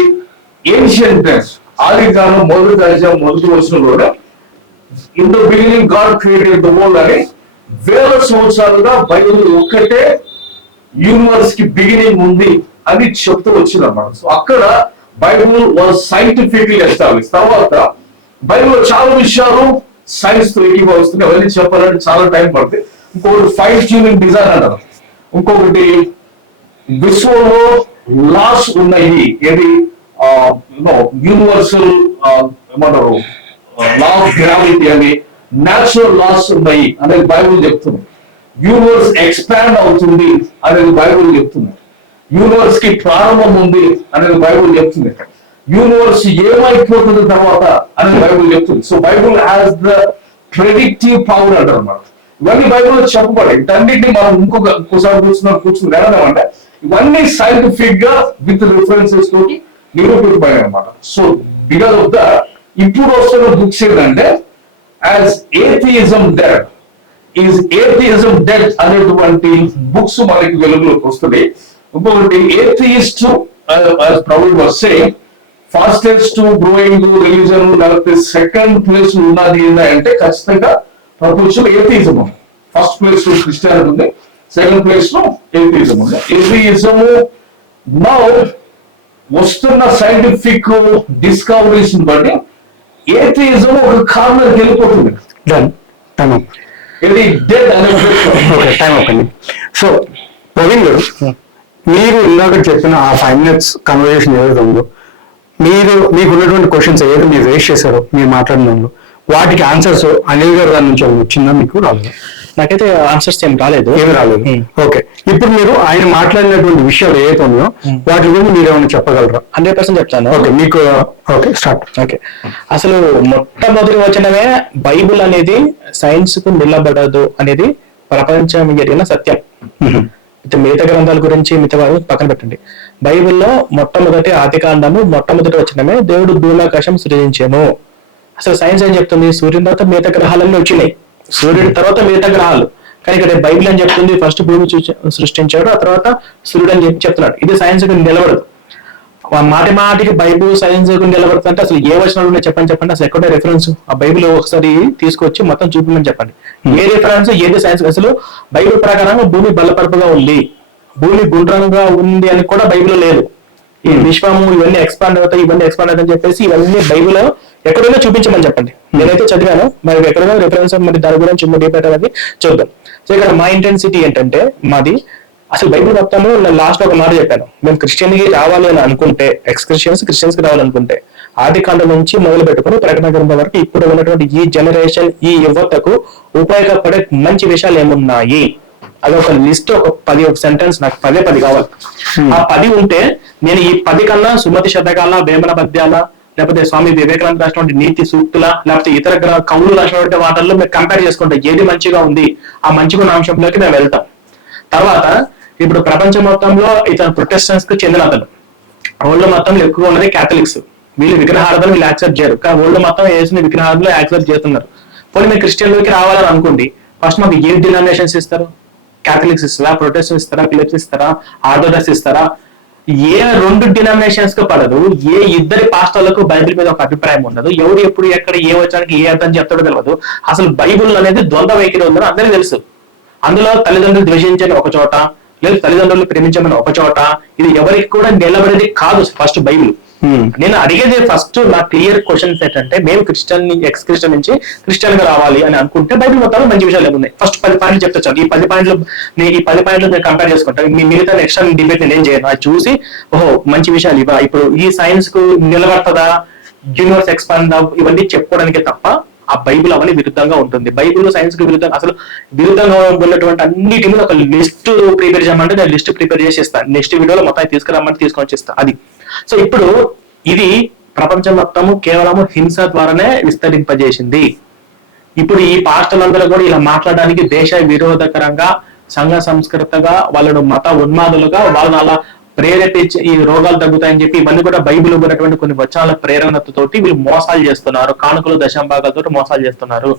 ఏన్షియన్ టెక్స్ట్, ఆది కాలం మొదటి వచనంలో in the beginning God created the world అని 1000 సంవత్సరాలుగా బైబిల్ ఒక్కటే యూనివర్స్ కి బిగినింగ్ ఉంది అని చెప్తూ వచ్చిందన్నమాట. సో అక్కడ బైబిల్ వాజ్ సైంటిఫిక్లీ ఎస్టాబ్లిష్. తర్వాత బైబిల్లో చాలా విషయాలు సైన్స్ తో ఏకీభవిస్తున్నాయి. అవన్నీ చెప్పాలంటే చాలా టైం పడుతుంది. ఇంకొకటి ఫైన్ ట్యూనింగ్ డిజైన్ అంటారు. ఇంకొకటి విశ్వంలో లాస్ ఉన్నాయి, ఏది యూనివర్సల్ ఏమంటారు లా ఆఫ్ గ్రావిటీ అని, న్యాచురల్ లాస్ ఉన్నాయి అనేది బైబిల్ చెప్తుంది. యూనివర్స్ ఎక్స్పాండ్ అవుతుంది అనేది బైబిల్ చెప్తుంది. యూనివర్స్ కి ప్రారంభం ఉంది అనేది బైబిల్ చెప్తుంది. యూనివర్స్ ఏమైపోతుంది తర్వాత అనేది బైబిల్ చెప్తుంది. So Bible has the predictive power అంటారు అన్నమాట. ఇవన్నీ బైబిల్లో చెప్పబడి వీటన్నిటిని మనం ఇంకోసారి కూర్చుని అంటే ఇవన్నీ సైంటిఫిక్ గా విత్ రిఫరెన్సెస్ తోటి నిరూపించబడాయి అనమాట. సో బికాస్ ఆఫ్ ద ఇప్పుడు వస్తున్న బుక్స్ ఏంటంటే యాజ్ ఏథియిజం డెడ్ ఈజ్ ఏథియిజం డెడ్ అనేటువంటి బుక్స్ మనకి వెలుగులోకి వస్తుంది. ఇంకొకటి ఏథియిస్ట్ ప్రభుత్వ వస్తే ఫాస్టెస్ట్ గ్రోయింగ్ రిలీజన్ లేకపోతే సెకండ్ ప్లేస్ ఉన్నది ఏంటంటే ఖచ్చితంగా ప్రపంచంలో ఏథియిజం ఉంది. ఫస్ట్ ప్లేస్ లో క్రిస్టియానిటీ ఉంది, సెకండ్ ప్లేస్ లో ఏథియిజం ఉంది. ఏథియిజము నౌ వస్తున్న సైంటిఫిక్ డిస్కవరీస్ బట్టి ఏథియిజం ఒక కారణం వెళ్ళిపోతుంది. ఇది డెడ్ అనే టైం ఓకే. సో ప్రవీణ్ గారు, మీరు ఇందాక చెప్పిన ఆ 5 minutes కన్వర్జేషన్ ఏదైతే ఉందో, మీకు ఉన్నటువంటి క్వశ్చన్స్ ఏదైతే మీరు రేస్ చేశారో మీరు మాట్లాడిన వాటికి ఆన్సర్స్ అనిల్ గారు దాని నుంచి వచ్చిందా? మీకు రాలేదు? నాకైతే ఆన్సర్స్ ఏమి రాలేదు. ఓకే, ఇప్పుడు మీరు ఆయన మాట్లాడినటువంటి విషయాలు ఏవైతే ఉన్నాయో వాటి గురించి మీరు ఏమైనా చెప్పగలరా? 100% చెప్తాను. ఓకే, మీకు ఓకే స్టార్ట్. ఓకే, అసలు మొట్టమొదటి వచనమే బైబుల్ అనేది సైన్స్ కు నిలబడదు అనేది ప్రపంచం ఎరిగిన సత్యం. మిగతా గ్రంథాల గురించి మిగతా వారు పక్కన పెట్టండి. బైబిల్లో మొట్టమొదటి ఆదికాండము మొట్టమొదటి వచనమే దేవుడు భూమాకాశం సృజించాను. అసలు సైన్స్ ఏం చెప్తుంది? సూర్యుని తర్వాత మిగతా గ్రహాలన్నీ వచ్చినాయి, సూర్యుడి తర్వాత మిగతా గ్రహాలు. కానీ ఇక్కడ బైబిల్ అని చెప్తుంది ఫస్ట్ భూమి సృష్టించాడు, ఆ తర్వాత సూర్యుడు అని చెప్తున్నాడు. ఇది సైన్స్ కు నిలబడదు. మాటికి బైబుల్ సైన్స్ కు నిలబడుతుంది అంటే అసలు ఏ వచనాలు ఉన్నాయి చెప్పండి. అసలు ఎక్కడ రిఫరెన్స్ ఆ బైబిల్ ఒకసారి తీసుకొచ్చి మొత్తం చూపించమని చెప్పండి. ఏ రిఫరెన్స్ ఏది సైన్స్? అసలు బైబిల్ ప్రకారంగా భూమి బల్లపరపుగా ఉంది, భూమి గుండ్రంగా ఉంది అని కూడా బైబిల్ లేదు. ఈ విశ్వము ఇవన్నీ ఎక్స్పాండ్ అవుతాయి అని చెప్పేసి ఇవన్నీ బైబిల్ ఎక్కడైనా చూపించమని చెప్పండి. నేనైతే చదివాను, మరి ఎక్కడైనా రిఫరెన్స్ మరి దాని గురించి డీపేట్ అనేది చూద్దాం. సో ఇక్కడ మా ఇంటెన్సిటీ ఏంటంటే, మాది అసలు బైబిల్ మొత్తము లాస్ట్ ఒక మాట చెప్పాను. మేము క్రిస్టియన్ కి రావాలి అని అనుకుంటే, క్రిస్టియన్స్ కి రావాలనుకుంటే ఆది కాండం నుంచి మొదలు పెట్టుకుని ప్రకటన గ్రంథం వరకు ఇప్పుడు ఉన్నటువంటి ఈ జనరేషన్, ఈ యువతకు ఉపయోగపడే మంచి విషయాలు ఏమున్నాయి అది ఒక లిస్ట్, ఒక 10 సెంటెన్స్ నాకు 10 కావాలి. ఆ 10 ఉంటే నేను ఈ 10 కన్నా సుమతి శతకాల, వేమన పద్యాల, లేకపోతే స్వామి వివేకానంద రాసినటువంటి నీతి సూక్తుల, లేకపోతే ఇతర కవులు రాసినటువంటి వాటిల్లో మేము కంపేర్ చేసుకుంటాం ఏది మంచిగా ఉంది. ఆ మంచిగా ఉన్న అంశంలోకి మేము వెళ్తాం. తర్వాత ఇప్పుడు ప్రపంచం మొత్తంలో ఇతను ప్రొటెస్టెంట్స్ కు చెందిన అతను, వరల్డ్ మొత్తంలో ఎక్కువ ఉన్నది క్యాథలిక్స్. వీళ్ళు విగ్రహారాధన వీళ్ళు యాక్సెప్ట్ చేయరు, కానీ వరల్డ్ మొత్తం వేసిన విగ్రహారాధనలో యాక్సెప్ట్ చేస్తున్నారు. పోనీ మీరు క్రిస్టియన్ లోకి రావాలని అనుకోండి, ఫస్ట్ మాకు ఏ డినామినేషన్స్ ఇస్తారు? క్యాథలిక్స్ ఇస్తారా, ప్రొటెస్టెంట్స్ ఇస్తారా, ఫిలిప్స్ ఇస్తారా, ఆర్థోడాక్స్ ఇస్తారా? ఏ 2 డినామినేషన్స్ కు పడదు. ఏ 2 పాస్టర్లకు బైబిల్ మీద ఒక అభిప్రాయం ఉండదు. ఎవరు ఎప్పుడు ఎక్కడ ఏ వచ్చానికి ఏ అర్థం చెప్తాడో తెలియదు. అసలు బైబిల్ అనేది ద్వంద్వ వైఖరి ఉందని అందరికీ తెలుసు. అందులో తల్లిదండ్రులు ద్వేషించని ఒక చోట, లేదు తల్లిదండ్రులు ప్రేమించమని ఒక చోట, ఇది ఎవరికి కూడా నిలబడేది కాదు ఫస్ట్ బైబిల్. నేను అడిగేది ఫస్ట్ నా క్లియర్ క్వశ్చన్స్ ఏంటంటే, మేము ఎక్స్ క్రిస్టియన్ నుంచి క్రిస్టియన్ గా రావాలి అని అనుకుంటే బైబిల్ మొత్తంలో మంచి విషయాలు ఏమున్నాయి? ఫస్ట్ 10 పాయింట్లు చెప్తాను. ఈ 10 పాయింట్లు నేను కంపేర్ చేసుకుంటాను. మిగతా నెక్స్ట్ డిబేట్ నేను ఏం చేయను, అది చూసి ఓహో మంచి విషయాలు ఇవా, ఇప్పుడు ఈ సైన్స్ కు నిలబడతదా, యూనివర్స్ ఎక్స్పాండ్ ఇవన్నీ చెప్పుకోవడానికి తప్ప ఆ బైబిల్ అవన్నీ విరుద్ధంగా ఉంటుంది. బైబిల్ సైన్స్ కు విరుద్ధంగా, అసలు విరుద్ధంగా ఉన్నటువంటి అన్నిటి మీద ఒక లిస్ట్ ప్రిపేర్ చేయమంటే నేను లిస్ట్ ప్రిపేర్ చేసి ఇస్తాను. నెక్స్ట్ వీడియోలో మొత్తం తీసుకురామంటే తీసుకొని వచ్చేస్తాను అది. సో ఇప్పుడు ఇది ప్రపంచం మొత్తము కేవలము హింస ద్వారానే విస్తరింపజేసింది. ఇప్పుడు ఈ పాస్టర్లందరూ కూడా ఇలా మాట్లాడడానికి దేశ విరోధకరంగా, సంఘ సంస్కృతగా, వాళ్ళను మత ఉన్మాదులుగా, వాళ్ళని అలా ప్రేరేపించి ఈ రోగాలు తగ్గుతాయని చెప్పి ఇవన్నీ కూడా బైబిల్ ఉన్నటువంటి కొన్ని వచనాల ప్రేరణతోటి వీళ్ళు మోసాలు చేస్తున్నారు. కానుకలు దశంభాగాలతో మోసాలు చేస్తున్నారు.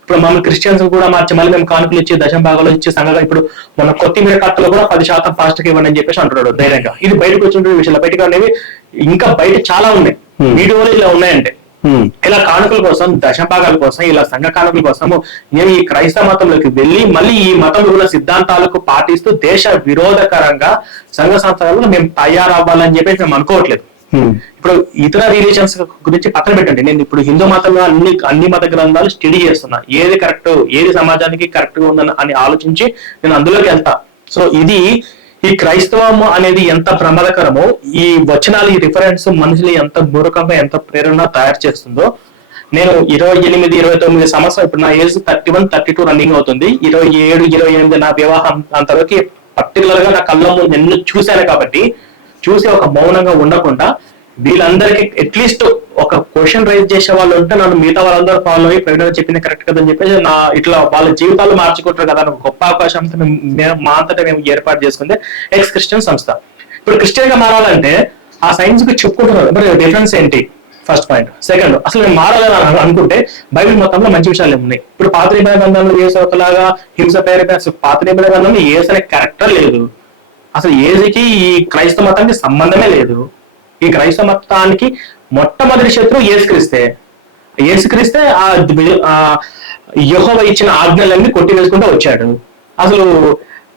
ఇప్పుడు మమ్మల్ని క్రిస్టియన్స్ కూడా మార్చి మళ్ళీ మేము కానుకలు ఇచ్చి దశంభాగాలు ఇచ్చి సంఘంగా ఇప్పుడు మన కొత్తిమీర కట్టలు కూడా 10% ఫాస్ట్ గా ఇవ్వండి అని చెప్పేసి అంటున్నాడు ధైర్యంగా. ఇది బయటకు వచ్చిన విషయాలు, బయటకు అనేవి ఇంకా బయట చాలా ఉన్నాయి. వీడియోలు ఇలా ఉన్నాయంటే ఇలా కానుకల కోసం, దశభాగాల కోసం, ఇలా సంఘ కానుకల కోసము మేము ఈ క్రైస్తవ మతంలోకి వెళ్ళి మళ్ళీ ఈ మతంలో ఉన్న సిద్ధాంతాలకు పాటిస్తూ దేశ విరోధకరంగా సంఘ సంస్థలలో మేము తయారవ్వాలని చెప్పేసి మేము అనుకోవట్లేదు. ఇప్పుడు ఇతర రిలీజన్స్ గురించి పక్కన పెట్టండి. నేను ఇప్పుడు హిందూ మతంలో అన్ని మత గ్రంథాలు స్టడీ చేస్తున్నా, ఏది కరెక్ట్, ఏది సమాజానికి కరెక్ట్ గా ఉందని అని ఆలోచించి నేను అందులోకి వెళ్తా. సో ఇది ఈ క్రైస్తవం అనేది ఎంత ప్రమాదకరమో, ఈ వచనాలు, ఈ రిఫరెన్స్ మనుషులు ఎంత మూర్ఖంగా, ఎంత ప్రేరణ తయారు చేస్తుందో. నేను 28-29 సంవత్సరం, ఇప్పుడు నా ఏజ్ 31-32 రన్నింగ్ అవుతుంది. 27-28 నా వివాహం అంతవరకు పర్టికులర్ గా నా కళ్ళ ముందు ఎన్నో చూశాను కాబట్టి చూసి ఒక మౌనంగా ఉండకుండా వీళ్ళందరికీ అట్లీస్ట్ ఒక క్వశ్చన్ రైజ్ చేసే వాళ్ళు ఉంటే నన్ను మిగతా వాళ్ళందరూ ఫాలో అయ్యి ప్రవీణ చెప్పింది కరెక్ట్ కదా అని చెప్పేసి నా ఇట్లా వాళ్ళ జీవితాలు మార్చుకుంటారు కదా అని ఒక గొప్ప అవకాశం మా అంతటా మేము ఏర్పాటు చేసుకుంది ఎక్స్ క్రిస్టియన్ సంస్థ. ఇప్పుడు క్రిస్టియన్ గా మారాలంటే ఆ సైన్స్ కి చెప్పుకుంటున్నారు, మరి డిఫరెన్స్ ఏంటి? First point. సెకండ్, అసలు మేము మారాలని అనుకుంటే బైబిల్ మొత్తంలో మంచి విషయాలు ఉన్నాయి. ఇప్పుడు పాత నిబంధన గ్రంథంలో ఏసు ఒకలాగా హింస పేరు అసలు పాత నిబంధన గ్రంథంలో ఏసు అనే క్యారెక్టర్ లేదు. అసలు ఏసుకి ఈ క్రైస్తవ మతానికి సంబంధమే లేదు. ఈ క్రైస్తవ మతానికి మొట్టమొదటి శత్రువు యేసుక్రీస్తే. యేసుక్రీస్తే ఆ యెహోవా ఇచ్చిన ఆజ్ఞలన్నీ కొట్టివేసుకుంటూ వచ్చాడు. అసలు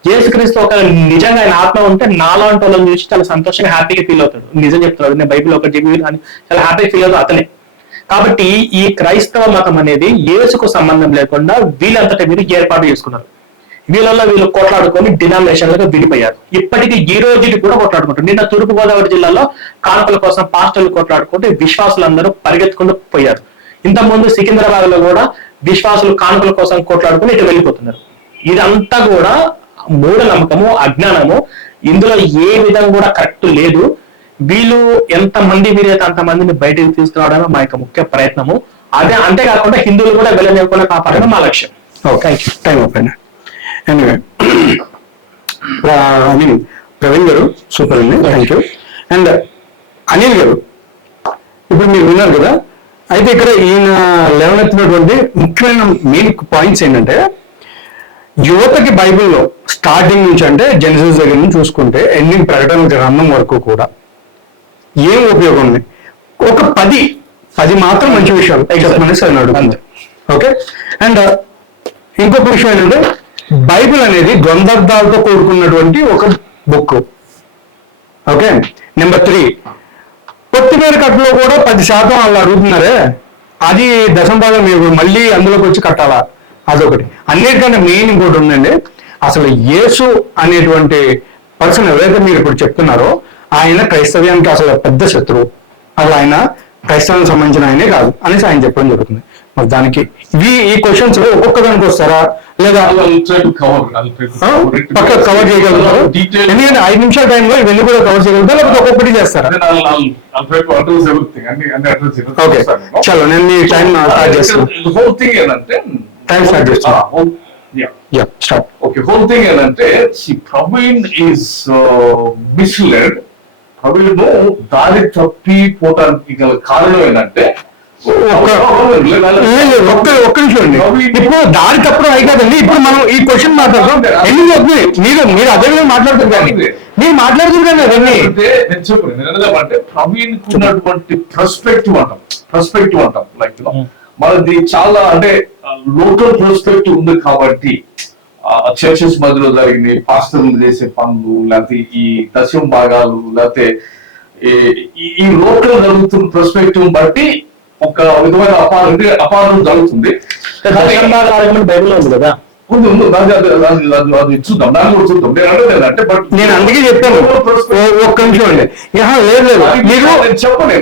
యేసుక్రీస్తు ఒక నిజంగా ఆయన ఆత్మ ఉంటే నాలాంటి వాళ్ళని చూసి చాలా సంతోషంగా హ్యాపీగా ఫీల్ అవుతాడు. నిజం చెప్తాడు, నేను బైబిల్ ఒకటి చెప్పి అని చాలా హ్యాపీగా ఫీల్ అవుతాడు అతనే. కాబట్టి ఈ క్రైస్తవ మతం అనేది యేసుకు సంబంధం లేకుండా వీళ్ళంతటా వీరు ఏర్పాటు చేసుకున్నారు. వీళ్ళల్లో వీళ్ళు కొట్లాడుకొని డినామినేషన్లుగా విడిపోయారు. ఇప్పటికీ ఈ రోజుకి కూడా కొట్లాడుకుంటారు. నిన్న తూర్పు గోదావరి జిల్లాలో కానుకల కోసం పాస్టర్లు కొట్లాడుకుంటే విశ్వాసులందరూ పరిగెత్తుకుంటూ పోయారు. ఇంతకుముందు సికింద్రాబాద్ లో కూడా విశ్వాసులు కానుకల కోసం కొట్లాడుకుని ఇటు వెళ్ళిపోతున్నారు. ఇదంతా కూడా మూఢనమ్మకము, అజ్ఞానము. ఇందులో ఏ విధంగా కూడా కరెక్ట్ లేదు. వీళ్ళు ఎంతమంది వీరైతే అంతమందిని బయటకు తీసుకురావడమే మా యొక్క ముఖ్య ప్రయత్నము. అదే అంతేకాకుండా హిందువులు కూడా వెళ్ళలేకుండా కాపాడడం మా లక్ష్యం. ఓకే, టైం అయిపోయింది. ఎనీవే, ఐ మీన్ ప్రవీణ్ గారు సూపర్ అండి, థ్యాంక్ యూ. అండ్ అనిల్ గారు, ఇప్పుడు మీరు విన్నారు కదా, అయితే ఇక్కడ ఈయన లేవనెత్తినటువంటి ముఖ్యమైన మెయిన్ పాయింట్స్ ఏంటంటే, యువతకి బైబిల్లో స్టార్టింగ్ నుంచి అంటే జెనసిస్ దగ్గర నుంచి చూసుకుంటే ఎండింగ్ ప్రకటన గ్రంథం వరకు కూడా ఏం ఉపయోగం ఉంది? ఒక 10 మాత్రం మంచి విషయాలు చెప్పమనేసి ఆయన అడుగుతుంది. ఓకే, అండ్ ఇంకొక విషయం ఏంటంటే, బైబిల్ అనేది ద్వంద్వార్థాలతో కూడుకున్నటువంటి ఒక బుక్. ఓకే, నెంబర్ 3, పొత్తిమీర కట్టలో కూడా 10% వాళ్ళు అడుగుతున్నారే, అది దశంభాగం మీరు మళ్ళీ అందులోకి వచ్చి కట్టాలా? అదొకటి. అన్నిటికంటే మెయిన్ ఇంకోటి ఉందండి, అసలు యేసు అనేటువంటి పర్సన్ ఎవరైతే మీరు ఇప్పుడు చెప్తున్నారో ఆయన క్రైస్తవ్యానికి అసలు పెద్ద శత్రువు, అసలు ఆయన క్రైస్తవానికి సంబంధించిన ఆయనే కాదు అనేసి ఆయన చెప్పడం జరుగుతుంది. మరి దానికి ఈ క్వశ్చన్స్ ఒక్కొక్క దానికి వస్తారా లేదా పక్క కవర్ చేయగలుగుతారు? ఎందుకంటే 5 నిమిషాల టైంలో ఇవన్నీ కూడా కవర్ చేయగలుగుతారు, లేకపోతే ఒక్కొక్కటి చేస్తారా? ఓకే, చలో నేను మీ టైం స్టార్ట్ చేస్తాను. టైం స్టార్ట్ చేస్తాను. Okay, whole thing ఏంటంటే, Praveen is misled. Praveen దారి తప్పిపోవడానికి గల కారణం ఏంటంటే, ఒక్క నిమిషం అండి, ఇప్పుడు దారి తప్పడం అయి కదండి. ఇప్పుడు మనం ఈ క్వశ్చన్ మాట్లాడతాం, ఎందుకు వద్దు మీరు అదే మాట్లాడుతారు కానీ మీరు మాట్లాడుతున్నారు కదా అవన్నీ. నేను చెప్పండి, ప్రవీణ్ ఉన్నటువంటి పర్స్పెక్టివ్ అంటాం లైక్ మనది చాలా అంటే లోకల్ పర్స్పెక్టివ్ ఉంది కాబట్టి చర్చెస్ మధ్యలో జరిగిన పాస్టర్లు చేసే పనులు, లేకపోతే ఈ దశం భాగాలు, లేకపోతే ఈ లోకల్ జరుగుతున్న పర్స్పెక్టివ్ బట్టి ఒక విధమైన అపారం జరుగుతుంది. బైబిల్ ఉంది కదా, అది చూద్దాం, దాన్ని కూడా చూద్దాం. నేను అంటే ఏంటంటే, బట్ నేను అందుకే చెప్పాను ఒక్క నిమిషం అండి. లేదు మీరు చెప్పండి,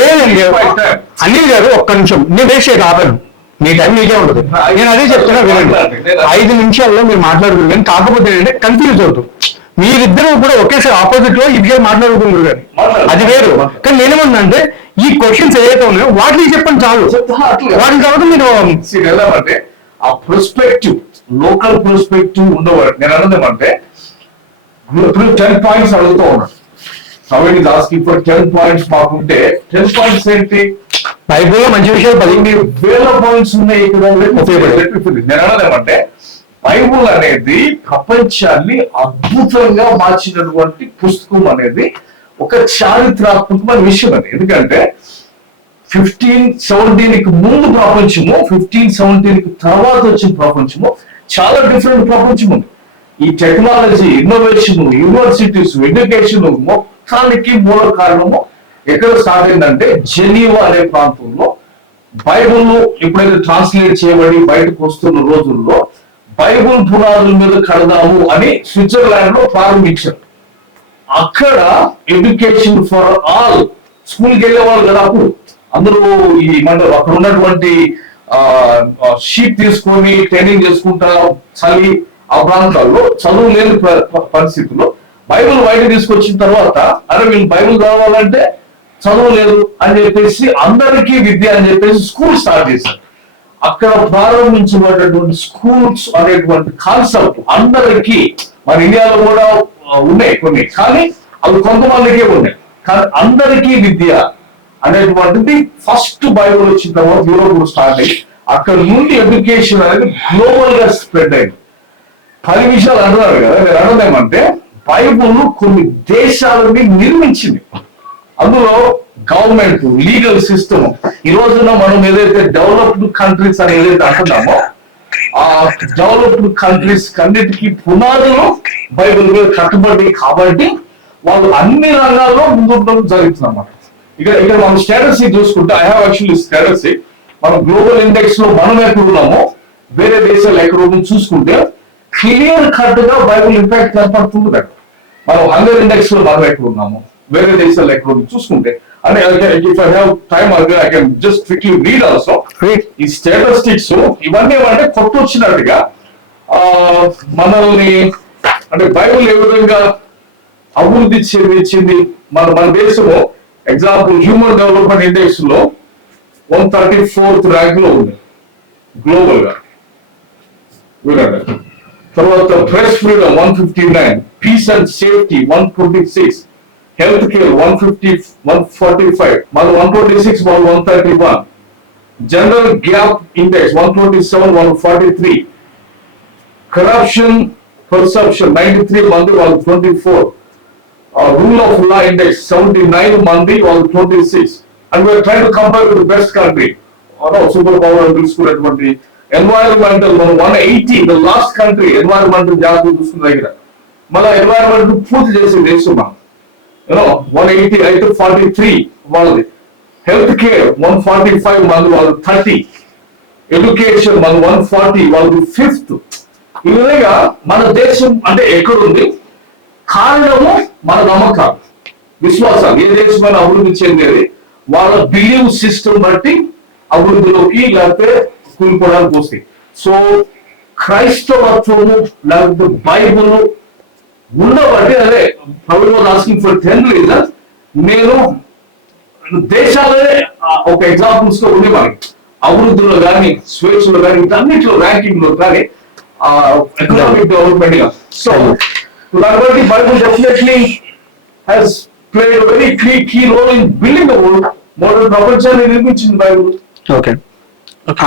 లేదండి అనిల్ గారు ఒక్క నిమిషం, నేను వేస్ట్ చేయదు ఆపాను, మీ టైం మీకే ఉండదు. నేను అదే చెప్తున్నా వినండి. 5 నిమిషాల్లో మీరు మాట్లాడుతున్నారు కానీ కాకపోతే ఏంటంటే కన్ఫ్యూజ్ అవుతుంది. మీరిద్దరూ కూడా ఒకేసారి ఆపోజిట్ లో ఈ విషయాలు మాట్లాడుకుంటారు కానీ అది వేరు. కానీ నేనేమన్నా అంటే ఈ క్వశ్చన్స్ ఏదైతే ఉన్నాయో వాటిని చెప్పండి చాలు. వాటిని తర్వాత మీరు ఎలా అంటే ఆ పర్స్పెక్టివ్, లోకల్ పర్స్పెక్టివ్ ఉండేవాడు. నేను అన్నదేమంటే 10 పాయింట్స్ అడుగుతూ ఉన్నాడు. Praveen is asking for 10 points. మాకుంటే 10 పాయింట్స్ ఏంటి? బైబిల్లో మంచి విషయాలు 10,000 పాయింట్స్ ఉన్నాయి ఇక్కడ. నేను అన్నదేమంటే బైబుల్ అనేది ప్రపంచాన్ని అద్భుతంగా మార్చినటువంటి పుస్తకం అనేది ఒక చారిత్రాత్మకమైన విషయం అది. ఎందుకంటే 1517కి ముందు ప్రపంచము, 1517కి తర్వాత వచ్చిన ప్రపంచము చాలా డిఫరెంట్ ప్రపంచం ఉంది. ఈ టెక్నాలజీ, ఇన్నోవేషన్, యూనివర్సిటీస్, ఎడ్యుకేషన్ మొత్తానికి మూల కారణము ఎక్కడ స్టార్ట్ అయిందంటే జెనీవా అనే ప్రాంతంలో. బైబుల్ ఎప్పుడైతే ట్రాన్స్లేట్ చేయబడి బయటకు వస్తున్న రోజుల్లో బైబుల్ పునాదుల మీద కడదాము అని స్విట్జర్లాండ్ లో ప్రారంభించారు. అక్కడ ఎడ్యుకేషన్ ఫర్ ఆల్, స్కూల్కి వెళ్ళేవాళ్ళు కదా అప్పుడు అందరూ ఈ అక్కడ ఉన్నటువంటి షీట్ తీసుకొని ట్రైనింగ్ చేసుకుంటా చలి ఆ ప్రాంతాల్లో చదువు లేని పరిస్థితుల్లో బైబుల్ బయట తీసుకొచ్చిన తర్వాత అరే వీళ్ళు బైబుల్ చదవాలంటే చదవలేదు అని చెప్పేసి అందరికీ విద్య అని చెప్పేసి స్కూల్ స్టార్ట్ చేశారు. అక్కడ ప్రారంభించబడినటువంటి స్కూల్స్ అనేటువంటి కాన్సెప్ట్ అందరికీ మన ఇండియాలో కూడా ఉన్నాయి కొన్ని, కానీ అవి కొంతమందికే ఉన్నాయి. కానీ అందరికీ విద్య అనేటువంటిది ఫస్ట్ బైబుల్ వచ్చిన తర్వాత యూరోప్ స్టార్ట్ అయ్యి అక్కడ నుండి ఎడ్యుకేషన్ అనేది గ్లోబల్ గా స్ప్రెడ్ అయింది. 10 విషయాలు అంటున్నారు కదా, నేను అన్నదేమంటే బైబుల్ కొన్ని దేశాలని నిర్మించింది. అందులో గవర్నమెంట్, లీగల్ సిస్టమ్, ఈ రోజున మనం ఏదైతే డెవలప్డ్ కంట్రీస్ అని ఏదైతే అంటున్నామో ఆ డెవలప్డ్ కంట్రీస్ అన్నిటికీ పునాదులు బైబుల్ మీద కట్టుబడి కాబట్టి వాళ్ళు అన్ని రంగాల్లో ముందుండడం జరుగుతుంది అన్నమాట. ఇక్కడ మనం స్టేటస్ చూసుకుంటే ఐ హావ్ యాక్చువల్లీ స్టేటస్ మనం గ్లోబల్ ఇండెక్స్ లో మనం ఎక్కడ ఉన్నామో వేరే దేశాలు ఎక్కడ ఉన్నామో చూసుకుంటే క్లియర్ కట్ గా బైబుల్ ఇంపాక్ట్ కనపడుతుంది కదా. మనం హంగర్ ఇండెక్స్ లో మనం ఎక్కడ ఉన్నాము, వేరే దేశాలు ఎక్కడ ఉన్నామో చూసుకుంటే, అంటే if I have time I can just quickly read also. ఈ స్టాటిస్టిక్స్ ఇవన్నీ ఏమంటే కొత్త వచ్చినట్టుగా మనల్ని అంటే బైబుల్ ఏ విధంగా అభివృద్ధి చెందించింది. మన దేశము ఎగ్జాంపుల్ హ్యూమన్ డెవలప్మెంట్ ఇండెక్స్ లో 134th ర్యాంక్ లో ఉంది గ్లోబల్ గా. తర్వాత press freedom 159, peace and safety 126, health care 145, మన 126 మన 131, general gap index 127 143, corruption perception 93 మంది వాళ్ళు 24, rule of law index 79 మంది వాళ్ళు 26, and we are trying to compare with the best country, super power చూసుకున్నటువంటి ఎన్వైరన్మెంటల్ మనం 180, the last country ఎన్వైరన్మెంటల్ జాగ్రత్త చూసుకున్న దగ్గర మళ్ళీ ఎన్వైరన్మెంట్ పూర్తి చేసి దేశం 180 అయితే 43 వాళ్ళది, హెల్త్ కేర్ 145 మంది వాళ్ళు 30, ఎడ్యుకేషన్ మన 140 వాళ్ళు 5th. ఈ విధంగా మన దేశం అంటే ఎక్కడుంది, కారణము మన నమ్మకాలు, విశ్వాసాలు. ఏ దేశమైన అభివృద్ధి చెందేది వాళ్ళ బిలీవ్ సిస్టమ్ బట్టి అభివృద్ధిలోకి లేకపోతే కూలిపోవడానికి వస్తాయి. సో క్రైస్తవత్వము లేకపోతే బైబుల్ ఉండబట్టి అదే ప్రభుత్వం ఆస్కింగ్ ఫర్ 10 reasons. నేను దేశాలే ఒక ఎగ్జాంపుల్స్ గా ఉండే మనకి అభివృద్ధిలో కానీ స్వేచ్ఛలో కానీ వీటన్నిటిలో ర్యాంకింగ్ లో కానీ ఎకనామిక్ డెవలప్మెంట్ గా. సో దాన్ని బట్టి Bible definitely has played very key role in building the world. Modern ప్రపంచాన్ని నిర్మించింది బైబుల్. ఓకే,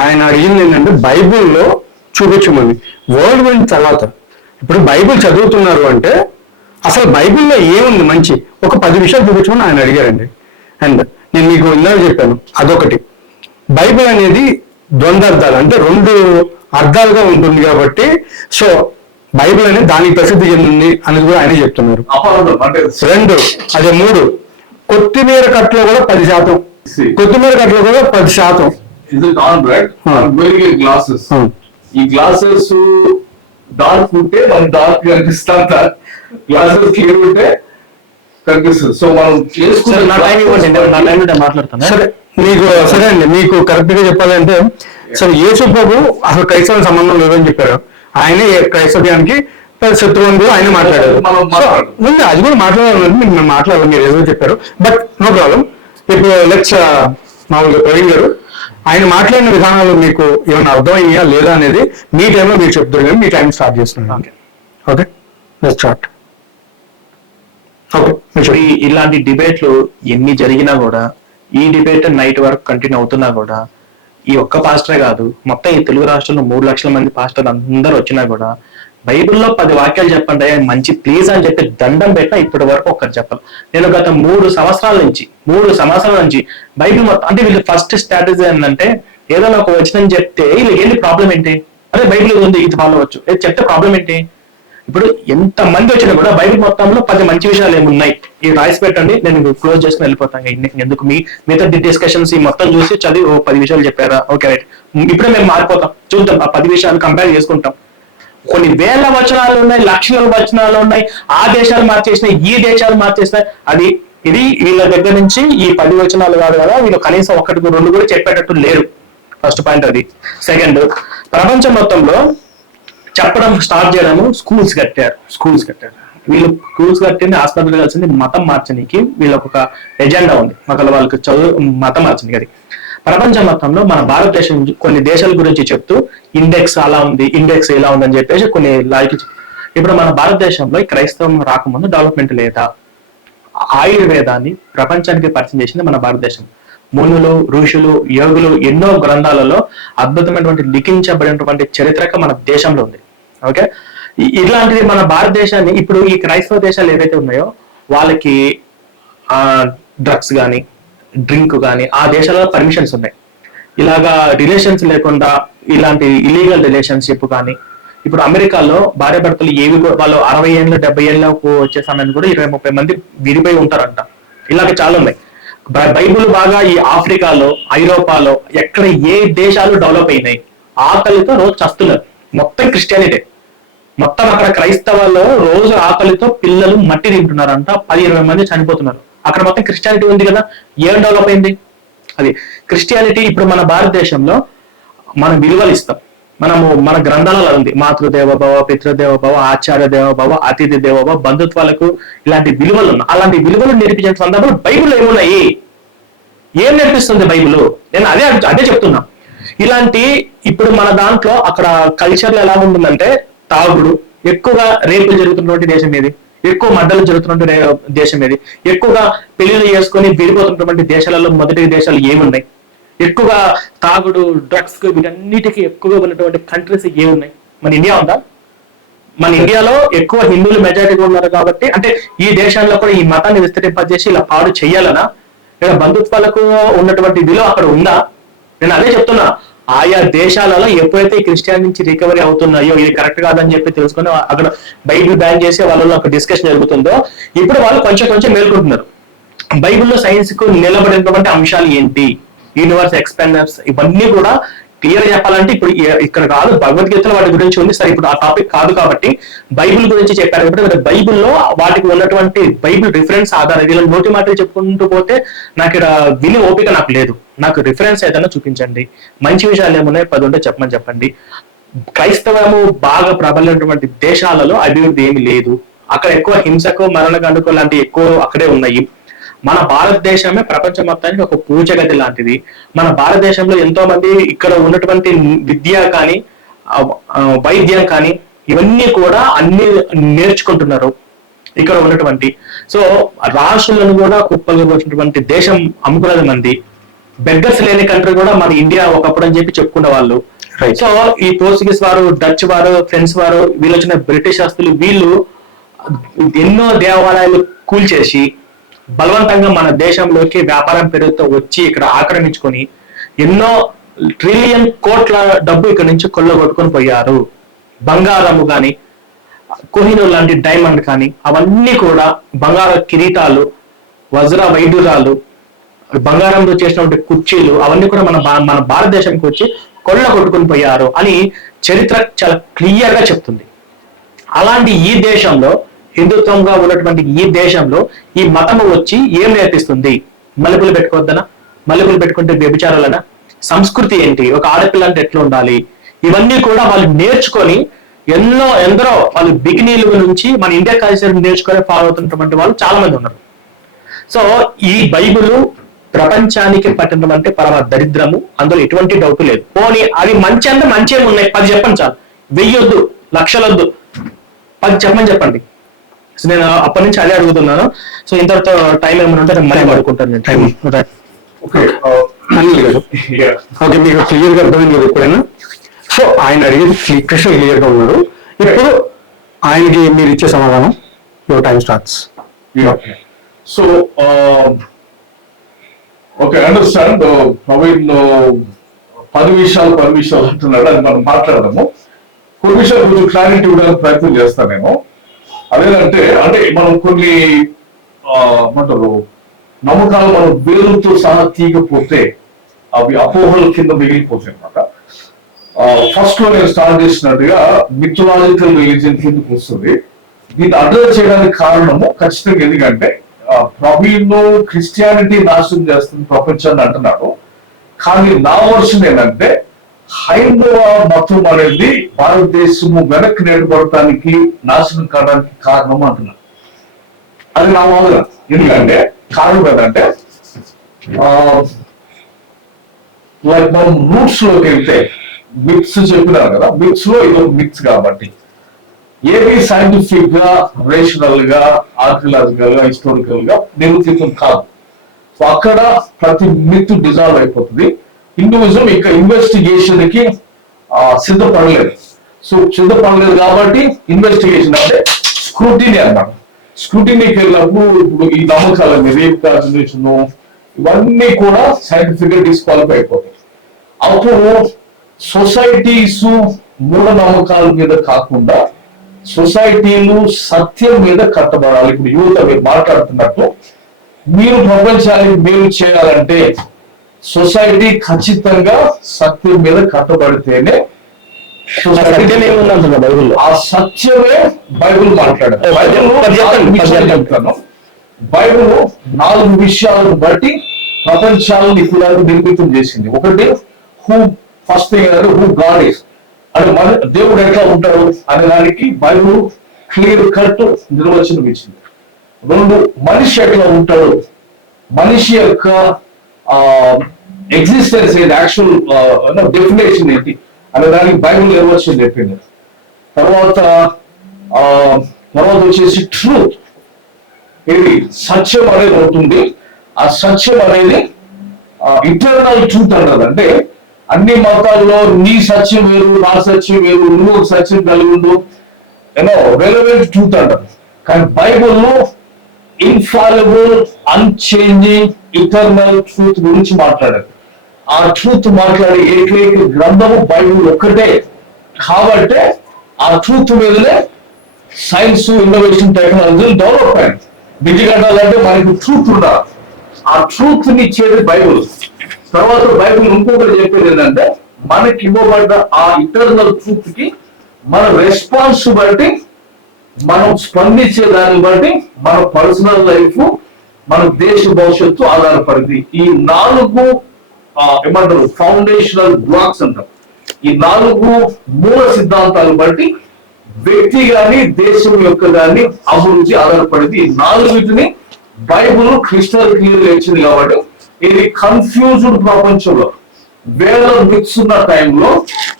ఆయన అడిగింది ఏంటంటే బైబుల్లో చూపించమని. వరల్డ్ విన్ తర్వాత ఇప్పుడు బైబిల్ చదువుతున్నారు అంటే అసలు బైబిల్లో ఏముంది మంచి, ఒక 10 విషయాలు చూపించమని ఆయన అడిగారండి. అండ్ నేను మీకు ఇందాక చెప్పాను అదొకటి. బైబిల్ అనేది ద్వంద్వార్థాలు అంటే 2 అర్థాలుగా ఉంటుంది కాబట్టి సో బైబిల్ అనేది దానికి ప్రసిద్ధి చెందింది అనేది కూడా ఆయన చెప్తున్నారు. 2 అదే 3 కొత్తిమీర కట్టలో కూడా 10%, కొత్తిమీర కట్టలో కూడా 10%. గ్లాసెస్, ఈ గ్లాసెస్ డార్క్ ఉంటే మనం డార్క్ కనిపిస్తాం, గ్లాసెస్ క్లియర్ ఉంటే కనిపిస్తుంది. సో మనం మాట్లాడతాను. మీకు సరే అండి, మీకు కరెక్ట్ గా చెప్పాలంటే సరే యేసు ప్రభు అసలు క్రైస్తవ సంబంధం లేదని చెప్పారు. ఆయనే క్రైస్తవ్యానికి శత్రువుని కూడా ఆయన మాట్లాడారు. ముందు అది కూడా మాట్లాడాలంటే మేము మాట్లాడాలి, మీరు ఏదో చెప్పారు. But no problem. ఇప్పుడు లెట్స్ మామూలుగా ప్రవీణ్ గారు ఆయన మాట్లాడిన విధానాలు మీకు ఏమైనా అర్థమయ్యా లేదా అనేది మీ టైంలో మీరు చెప్తారు, కానీ మీ టైం స్టార్ట్ చేస్తున్నాను. Okay, let's start. ఓకే, ఇలాంటి డిబేట్లు ఎన్ని జరిగినా కూడా ఈ డిబేట్ నైట్ వరకు కంటిన్యూ అవుతున్నా కూడా ఈ ఒక్క పాస్టరే కాదు, మొత్తం ఈ తెలుగు రాష్ట్రంలో 3 లక్షల మంది పాస్టర్లు అందరూ వచ్చినా కూడా బైబిల్లో 10 వాక్యాలు చెప్పండి మంచి ప్లీజ్ అని చెప్పి దండం పెట్టినా ఇప్పటి వరకు ఒక్కరు చెప్పాలి. నేను గత 3 సంవత్సరాల నుంచి బైబిల్ మొత్తం అంటే వీళ్ళు ఫస్ట్ స్ట్రాటజీ ఏంటంటే ఏదైనా ఒక వచనం చెప్తే వీళ్ళకి ఏంటి ప్రాబ్లం ఏంటి, అదే బైబిల్ ఉంది ఇది ఫాలో అవ్వచ్చు, చెప్తే ప్రాబ్లం ఏంటి. ఇప్పుడు ఎంత మంది వచ్చినా కూడా బైబిల్ మొత్తంలో 10 మంచి విషయాలు ఏమున్నాయి ఈ రాసి పెట్టండి, నేను క్లోజ్ చేసుకుని వెళ్ళిపోతాను. ఎందుకు మీతో డిస్కషన్స్ ఈ మొత్తం చూసి చదివి 10 విషయాలు చెప్పారా, ఓకే రైట్, ఇప్పుడే మేము మారిపోతాం, చూద్దాం ఆ 10 విషయాలు కంపేర్ చేసుకుంటాం. కొన్ని వేల వచనాలు ఉన్నాయి, లక్షల వచనాలు ఉన్నాయి, ఆ దేశాలు మార్చేసినాయి, ఈ దేశాలు మార్చేసినాయి. ఇది వీళ్ళ దగ్గర నుంచి ఈ 10 వచనాలు కాదు కదా, వీళ్ళు కనీసం 1, 2 కూడా చెప్పేటట్టు లేరు. ఫస్ట్ పాయింట్ అది. సెకండ్, ప్రపంచం మొత్తంలో చెప్పడం స్టార్ట్ చేయడము స్కూల్స్ కట్టారు. వీళ్ళు స్కూల్స్ కట్టింది, హాస్పిటల్ కలిసింది మతం మార్చడానికి వీళ్ళకి ఒక ఎజెండా ఉంది. వాళ్ళకి చదువు మతం మార్చడానికి. అది ప్రపంచ మొత్తంలో మన భారతదేశం కొన్ని దేశాల గురించి చెప్తూ ఇండెక్స్ అలా ఉంది, ఇండెక్స్ ఇలా ఉందని చెప్పేసి కొన్ని లాయికి. ఇప్పుడు మన భారతదేశంలో ఈ క్రైస్తవం రాకముందు డెవలప్మెంట్ లేదా? ఆయుర్వేదాన్ని ప్రపంచానికి పరిచయం చేసింది మన భారతదేశం. మునులు, ఋషులు, యోగులు ఎన్నో గ్రంథాలలో అద్భుతమైనటువంటి లిఖించబడినటువంటి చరిత్రక మన దేశంలో ఉంది. ఓకే, ఇట్లాంటిది మన భారతదేశాన్ని ఇప్పుడు ఈ క్రైస్తవ దేశాలు ఏవైతే ఉన్నాయో వాళ్ళకి డ్రగ్స్ కానీ డ్రింక్ కానీ ఆ దేశాలలో పర్మిషన్స్ ఉన్నాయి. ఇలాగా రిలేషన్స్ లేకుండా ఇలాంటి ఇలీగల్ రిలేషన్షిప్ కానీ, ఇప్పుడు అమెరికాలో భార్య భర్తలు ఏవి వాళ్ళు 60 ఏళ్ళు 70 ఏళ్ళకు వచ్చే సమయాన్ని కూడా 20-30 మంది విడిపోయి ఉంటారంట. ఇలాగ చాలా ఉన్నాయి. బైబుల్ బాగా ఈ ఆఫ్రికాలో, ఐరోపాలో ఎక్కడ ఏ దేశాలు డెవలప్ అయినాయి ఆకలితో రోజు చస్తున్నారు. మొత్తం క్రిస్టియానిటీ, మొత్తం అక్కడ క్రైస్తవాల్లో రోజు ఆకలితో పిల్లలు మట్టి తింటున్నారంట. 10-20 మంది చనిపోతున్నారు. అక్కడ మొత్తం క్రిస్టియానిటీ ఉంది కదా, ఏం డెవలప్ అయింది? అది క్రిస్టియానిటీ. ఇప్పుడు మన భారతదేశంలో మనం విలువలు ఇస్తాం. మన గ్రంథాలలో ఉంది మాతృదేవోభవ, పితృదేవోభవ, ఆచార్య దేవోభవ, అతిథి దేవోభవ, బంధుత్వాలకు ఇలాంటి విలువలు ఉన్నాయి. అలాంటి విలువలు నేర్పించిన సందర్భంలో బైబిల్ ఏమున్నాయి, ఏం నేర్పిస్తుంది బైబిల్? నేను అదే చెప్తున్నా. ఇలాంటి ఇప్పుడు మన దాంట్లో అక్కడ కల్చర్లు ఎలా ఉంటుందంటే, తాగుడు ఎక్కువగా, రేపులు జరుగుతున్నటువంటి దేశం ఏది, ఎక్కువ మడ్డలు జరుగుతున్నటువంటి దేశం ఏది, ఎక్కువగా పెళ్లిళ్ళు చేసుకొని విడిపోతున్నటువంటి దేశాలలో మొదటి దేశాలు ఏమున్నాయి, ఎక్కువగా తాగుడు, డ్రగ్స్ వీటన్నిటికీ ఎక్కువగా ఉన్నటువంటి కంట్రీస్ ఏమున్నాయి? మన ఇండియా ఉందా? మన ఇండియాలో ఎక్కువ హిందువులు మెజారిటీగా ఉన్నారు కాబట్టి, అంటే ఈ దేశాల్లో కూడా ఈ మతాన్ని విస్తరింపజేసి ఇలా పాడు చెయ్యాలనా? లేదా బంధుత్వాలకు ఉన్నటువంటి విలువ అక్కడ ఉందా? నేను అదే చెప్తున్నా. ఆయా దేశాలలో ఎప్పుడైతే ఈ క్రిస్టియన్ నుంచి రికవరీ అవుతున్నాయో ఇది కరెక్ట్ కాదని చెప్పి తెలుసుకొని అక్కడ బైబిల్ బ్యాన్ చేసి వాళ్ళలో ఒక డిస్కషన్ జరుగుతుందో ఇప్పుడు వాళ్ళు కొంచెం మేల్కొంటున్నారు. బైబిల్లో సైన్స్ కు నిలబడినటువంటి అంశాలు ఏంటి, యూనివర్స్ ఎక్స్పాండర్స్, ఇవన్నీ కూడా క్లియర్ చెప్పాలంటే ఇప్పుడు ఇక్కడ కాదు, భగవద్గీతలో వాటి గురించి ఉంది. సరే, ఇప్పుడు ఆ టాపిక్ కాదు కాబట్టి బైబిల్ గురించి చెప్పారు కాబట్టి బైబిల్లో వాటికి ఉన్నటువంటి బైబిల్ రిఫరెన్స్ ఆధారం ఇలా నోటి మాటలు చెప్పుకుంటూ పోతే నాకు ఇక్కడ విని ఓపిక నాకు లేదు. నాకు రిఫరెన్స్ ఏదైనా చూపించండి, మంచి విషయాలు ఏమున్నాయి 10 ఉంటే చెప్పండి. క్రైస్తవము బాగా ప్రబలినటువంటి దేశాలలో అభివృద్ధి ఏమి లేదు. అక్కడ ఎక్కువ హింసకు, మరణకాండకు లాంటి ఎక్కువ అక్కడే ఉన్నాయి. మన భారతదేశమే ప్రపంచ మొత్తానికి ఒక పూజగది లాంటిది. మన భారతదేశంలో ఎంతో మంది ఇక్కడ ఉన్నటువంటి విద్య కానీ, వైద్యం కానీ ఇవన్నీ కూడా అన్ని నేర్చుకుంటున్నారు ఇక్కడ ఉన్నటువంటి. సో రాష్ట్రాలను కూడా కుప్పలుగా వచ్చినటువంటి దేశం అమ్ముకున్నది మంది. బెగ్గర్స్ లేని కంట్రీ కూడా మన ఇండియా ఒకప్పుడు అని చెప్పి చెప్పుకునే వాళ్ళు. సో ఈ పోర్చుగీస్ వారు, డచ్ వారు, ఫ్రెంచ్ వారు, వీళ్ళు వచ్చిన బ్రిటిష్ ఆస్తులు, వీళ్ళు ఎన్నో దేవాలయాలు కూల్చేసి బలవంతంగా మన దేశంలోకి వ్యాపారం పేరుతో వచ్చి ఇక్కడ ఆక్రమించుకొని ఎన్నో ట్రిలియన్ కోట్ల డబ్బు ఇక్కడ నుంచి కొల్లగొట్టుకొని పోయారు. బంగారము కానీ, కోహినూర్ లాంటి డైమండ్ కానీ అవన్నీ కూడా, బంగార కిరీటాలు, వజ్ర వైడూరాలు, బంగారంతో చేసినటువంటి కుర్చీలు అవన్నీ కూడా మన భారతదేశానికి వచ్చి కొల్ల కొట్టుకుని పోయారు అని చరిత్ర చాలా క్లియర్ గా చెప్తుంది. అలాంటి ఈ దేశంలో, హిందుత్వంగా ఉన్నటువంటి ఈ దేశంలో ఈ మతము వచ్చి ఏం నేర్పిస్తుంది? మల్లెపూలు పెట్టుకోవద్దనా? మల్లెపూలు పెట్టుకుంటే వ్యభిచారాలనా? సంస్కృతి ఏంటి? ఒక ఆడపిల్ల అంటే ఎట్లా ఉండాలి? ఇవన్నీ కూడా వాళ్ళు నేర్చుకొని ఎందరో వాళ్ళు బిగినీల నుంచి మన ఇండియా కల్చర్ నేర్చుకొని ఫాలో అవుతున్నటువంటి వాళ్ళు చాలా మంది ఉన్నారు. సో ఈ బైబిల్ ప్రపంచానికి పట్టినటువంటి పరమ దరిద్రము, అందులో ఎటువంటి డౌట్ లేదు. పోనీ అవి మంచి అంటే మంచి ఏమి ఉన్నాయి 10 చెప్పండి చాలు. 1000 వద్దు, లక్షలొద్దు, 10 చెప్పండి. సో నేను అప్పటి నుంచి అదే అడుగుతున్నాను. సో ఇంతతో టైం ఏమైనా ఉంటే మళ్ళీ పడుకుంటాను నేను టైం. ఓకే, మీకు క్లియర్ గా అర్థమైంది కదా ఎప్పుడైనా? సో ఆయన అడిగేది కృష్ణ క్లియర్ గా ఉన్నారు. ఇప్పుడు ఆయనకి మీరు ఇచ్చే సమాధానం, your time starts. So okay, understand. Praveen 10 విషయాలు అంటున్నాడు, అది మనం మాట్లాడదాము. కొన్ని విషయాలు కొంచెం క్లారిటీ ఇవ్వడానికి ప్రయత్నం చేస్తాను నేను. అదేంటంటే మనం కొన్ని ఏమంటారు నమ్మకాలు మనం వేలుతో సహా తీయకపోతే అవి అపోహల కింద మిగిలిపోతాయి అన్నమాట. ఫస్ట్ లో నేను స్టార్ట్ చేసినట్టుగా మిథలాజికల్ రిలీజియన్ కిందకు వస్తుంది. దీన్ని అడ్రస్ చేయడానికి కారణము ఖచ్చితంగా ఎందుకంటే ప్రవీణ్ క్రిస్టియానిటీ నాశనం చేస్తుంది ప్రపంచాన్ని అంటున్నాడు. కానీ నా వర్షన్ ఏంటంటే హైందవ మతం అనేది భారతదేశము వెనక్కి నెట్టబడటానికి నాశనం కావడానికి కారణం అంటున్నారు. అది నా వాదన. ఎందుకంటే కారణం ఏంటంటే లైక్ మనం రూట్స్ లోకి వెళ్తే మిక్స్ చెప్పినారు కదా, మిక్స్ లో ఇది మిక్స్ కాబట్టి ఏది సైంటిఫిక్ గా, రేషనల్ గా, ఆర్కియలాజికల్ గా, హిస్టారికల్ గా నిరూపితం కాదు. సో అక్కడ ప్రతి మిత్ డిజాల్వ్ అయిపోతుంది. హిందూయిజం ఇంకా ఇన్వెస్టిగేషన్ కి సిద్ధపడలేదు. సో సిద్ధపడలేదు కాబట్టి ఇన్వెస్టిగేషన్ అంటే స్క్రూటినీ అన్నమాట. స్క్రూటినీకి వెళ్ళినప్పుడు ఇప్పుడు ఈ నమ్మకాలని రేప్ కాన్సన్ట్రేషన్ ఇవన్నీ కూడా సైంటిఫిక్ గా డిస్క్వాలిఫై అయిపోతాయి. అప్పుడు సొసైటీస్ మూఢనమ్మకాల మీద కాకుండా సొసైటీలు సత్యం మీద కట్టబడాలి. ఇప్పుడు యువత మీరు మాట్లాడుతున్నట్టు మీరు ప్రపంచానికి మేలు చేయాలంటే సొసైటీ ఖచ్చితంగా సత్యం మీద కట్టబడితేనే బైబిల్లో ఆ సత్యమే బైబిల్ మాట్లాడారు. బైబిల్ 4 విషయాలను బట్టి ప్రపంచాలను ఇప్పుడు నిర్మితం చేసింది. ఒకటి ఫస్ట్ థింగ్ అంటే హూ గాడ్ ఇస్, అంటే మన దేవుడు ఎట్లా ఉంటాడు అనే దానికి బైబిల్ క్లియర్ కట్ నిర్వచనం ఇచ్చింది. 2 మనిషి ఎట్లా ఉంటాడు, మనిషి యొక్క ఎగ్జిస్టెన్స్ ఏంటి, యాక్చువల్ డెఫినేషన్ ఏంటి అనే దానికి బైబిల్ నిర్వచనం చెప్పింది. తర్వాత వచ్చేసి ట్రూత్, ఇది సత్యం అనేది ఉంటుంది. ఆ సత్యం అనేది ఇంటర్నల్ ట్రూత్ అన్నది. అంటే అన్ని మతాల్లో నీ సత్యం వేరు, నా సత్యం వేరు, నువ్వు సత్యం కలిగి ఉండు, రెలవెంట్ ట్రూత్ అంటారు. కానీ బైబిల్లో ఇన్ఫాలిబుల్, అన్చేంజింగ్, ఇటర్నల్ ట్రూత్ గురించి మాట్లాడారు. ఆ ట్రూత్ మాట్లాడే ఏకైక గ్రంథము బైబిల్ ఒక్కటే. కాబట్టి ఆ ట్రూత్ మీదనే సైన్స్, ఇన్నోవేషన్, టెక్నాలజీ డెవలప్ అయింది. బిజిగడ్డాలంటే మనకి ట్రూత్ ఉండాలి. ఆ ట్రూత్ ని ఇచ్చేది బైబిల్. తర్వాత బైబిల్ ఇంకొకటి చెప్పేది ఏంటంటే మనకి ఇవ్వబడ్డ ఆ ఇంటర్నల్ ట్రూత్ కి మన రెస్పాన్స్ బట్టి, మనం స్పందించే దాన్ని బట్టి మన పర్సనల్ లైఫ్, మన దేశ భవిష్యత్తు ఆధారపడింది. ఈ 4 ఏమంటారు ఫౌండేషనల్ బ్లాక్స్ అంటారు. ఈ 4 మూల సిద్ధాంతాలు బట్టి వ్యక్తి గాని దేశం యొక్క గాని అభివృద్ధి ఆధారపడింది. ఈ 4 బైబుల్ క్రిస్టల్ క్లియర్ ఇచ్చింది. కాబట్టి ఇది కన్ఫ్యూజ్డ్ ప్రపంచంలో వేల మిక్స్ ఉన్న టైంలో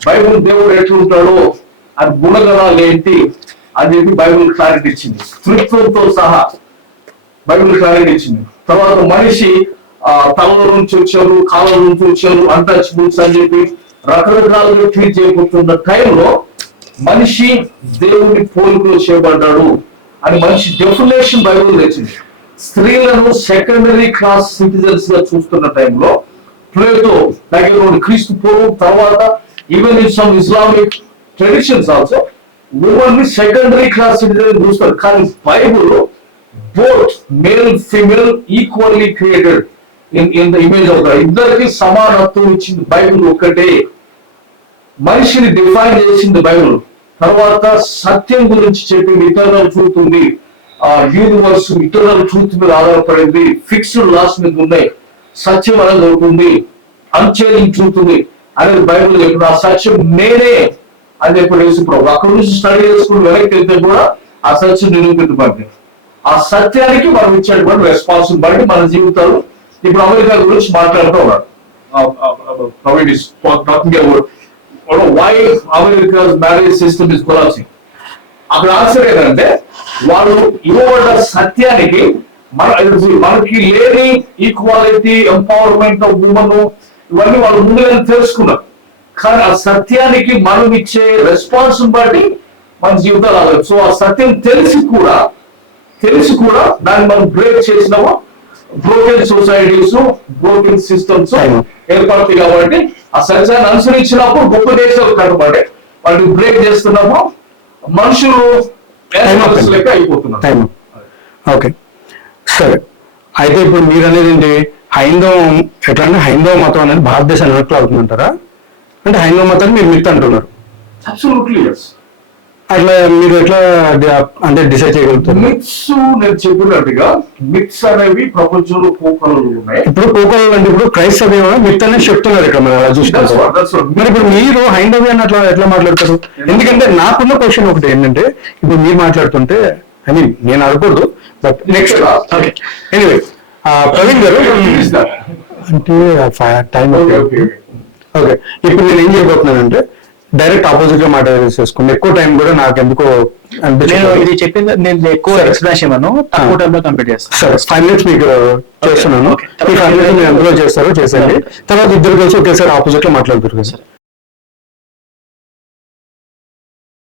బైబుల్ దేవుడు ఎట్లుంటాడో, అది గుణగణాలు ఏంటి అని చెప్పి బైబుల్ క్లారిటీ ఇచ్చింది. త్రిత్వంతో సహా బైబుల్ క్లారిటీ ఇచ్చింది. తర్వాత మనిషి తల నుంచి వచ్చారు, కాళ్ళ నుంచి వచ్చారు, అన్టచబుల్స్ అని చెప్పి రకరకాలుగా ట్రీట్ చేయబోతున్న టైంలో మనిషి దేవుని పోలికలో చేయబడ్డాడు అని మనిషి డెఫినేషన్ బైబిల్ తెచ్చింది. స్త్రీలను సెకండరీ క్లాస్ సిటిజన్స్ గా చూస్తున్న టైంలో ప్లేటో దగ్గర క్రీస్తు పూర్వం తర్వాత even in some Islamic traditions also women ని సెకండరీ క్లాస్ సిటిజన్ చూస్తారు. కానీ Bible both male female equally created in the image of God. ఇద్దరికి సమానత్వం ఇచ్చింది బైబుల్ ఒక్కటే. మనిషిని డిఫైన్ చేసింది బైబుల్. తర్వాత సత్యం గురించి చెప్పింది. ఇటర్నల్ ట్రూత్ ఉంది, యూనివర్స్ ఇటర్నల్ ట్రూత్ మీద ఆధారపడింది, ఫిక్స్డ్ లాస్ మీద ఉన్నాయి, సత్యం అనేది ఉంటుంది, అన్చేంజింగ్ ట్రూత్ ఉంది అనేది బైబుల్ చెప్పిన. ఆ సత్యం నేనే అని చెప్పి యేసుప్రభు అక్కడ నుంచి స్టడీ చేసుకుని వెనక్కి వెళ్తే కూడా ఆ సత్యం నిరూపించబడింది. ఆ సత్యానికి మనం ఇచ్చేటువంటి రెస్పాన్స్ బట్టి మన జీవితాలు. ఇప్పుడు అమెరికా గురించి మాట్లాడుతూ ఉన్నారు. Why America's marriage system is collapsing. అక్కడ ఆన్సర్ ఏంటంటే వాళ్ళు ఇవ్వబడ్డ సత్యానికి మనకి లేని ఈక్వాలిటీ, ఎంపవర్మెంట్ ఆఫ్ ఉమెన్ ఇవన్నీ వాళ్ళు ముందుగానే తెలుసుకున్నారు. కానీ ఆ సత్యానికి మనం ఇచ్చే రెస్పాన్స్ బట్టి మన జీవితాలు ఆగదు. సో ఆ సత్యం తెలిసి కూడా దాన్ని మనం బ్రేక్ చేసినామో బ్రోకెన్ సొసైటీస్, బ్రోకెన్ సిస్టమ్స్ ఏర్పడతాయి. కాబట్టి ఆ సత్యాన్ని అనుసరించినప్పుడు గొప్ప దేశాలు కనబడే వాటిని బ్రేక్ చేస్తున్నప్పుడు మనుషులు లెక్క అయిపోతున్నారు. ఓకే సరే, అయితే ఇప్పుడు మీరు అనేది ఏంటి, హైందవం ఎట్లా అంటే హైందవ మతం అనేది భారతదేశాన్ని వెనక్కి అవుతుందంటారా? అంటే హైందవ మతాన్ని మీరు మిత్ అంటున్నారు. Absolutely yes. అట్లా మీరు ఎట్లా అంటే డిసైడ్ చేయగలుగుతారు? మిత్స్ నేను చెప్పినట్టుగా మిత్స్ అనేవి ప్రపంచంలో పోకలు ఉన్నాయి. ఇప్పుడు పోకలు అంటే ఇప్పుడు క్రైస్తవ్యం మిత్ అనేది చెప్తున్నారు ఇక్కడ మనం అలా చూసుకుంటే. మరి ఇప్పుడు మీరు హైందవి అని అట్లా ఎట్లా మాట్లాడతారు? ఎందుకంటే నాకున్న క్వశ్చన్ ఒకటి ఏంటంటే, ఇప్పుడు మీరు మాట్లాడుతుంటే ఐ మీన్ నేను అడగకూడదు, but next okay anyway Praveen గారు అంటే టైం ఓకే ఇప్పుడు నేను ఏం చేయబోతున్నానంటే డైరెక్ట్ ఆపోజిట్ గా మాట్లాడేసేసుకుని ఎక్కువ టైం కూడా నాకు ఎందుకో నేను ఇది చెప్పింది నేను ఎక్కువ ఎక్స్ప్లెనేషన్ ఇవ్వను, తక్కువ టైంలో కంప్లీట్ చేస్తాను. సరే 5 minutes మీకు చేస్తున్నాను. 5 minutes మీరు అందులో చేస్తారో చేసేయండి, తర్వాత ఇద్దరు కలిసి ఒకేసారి ఆపోజిట్ లో మాట్లాడుతారు కదా సార్.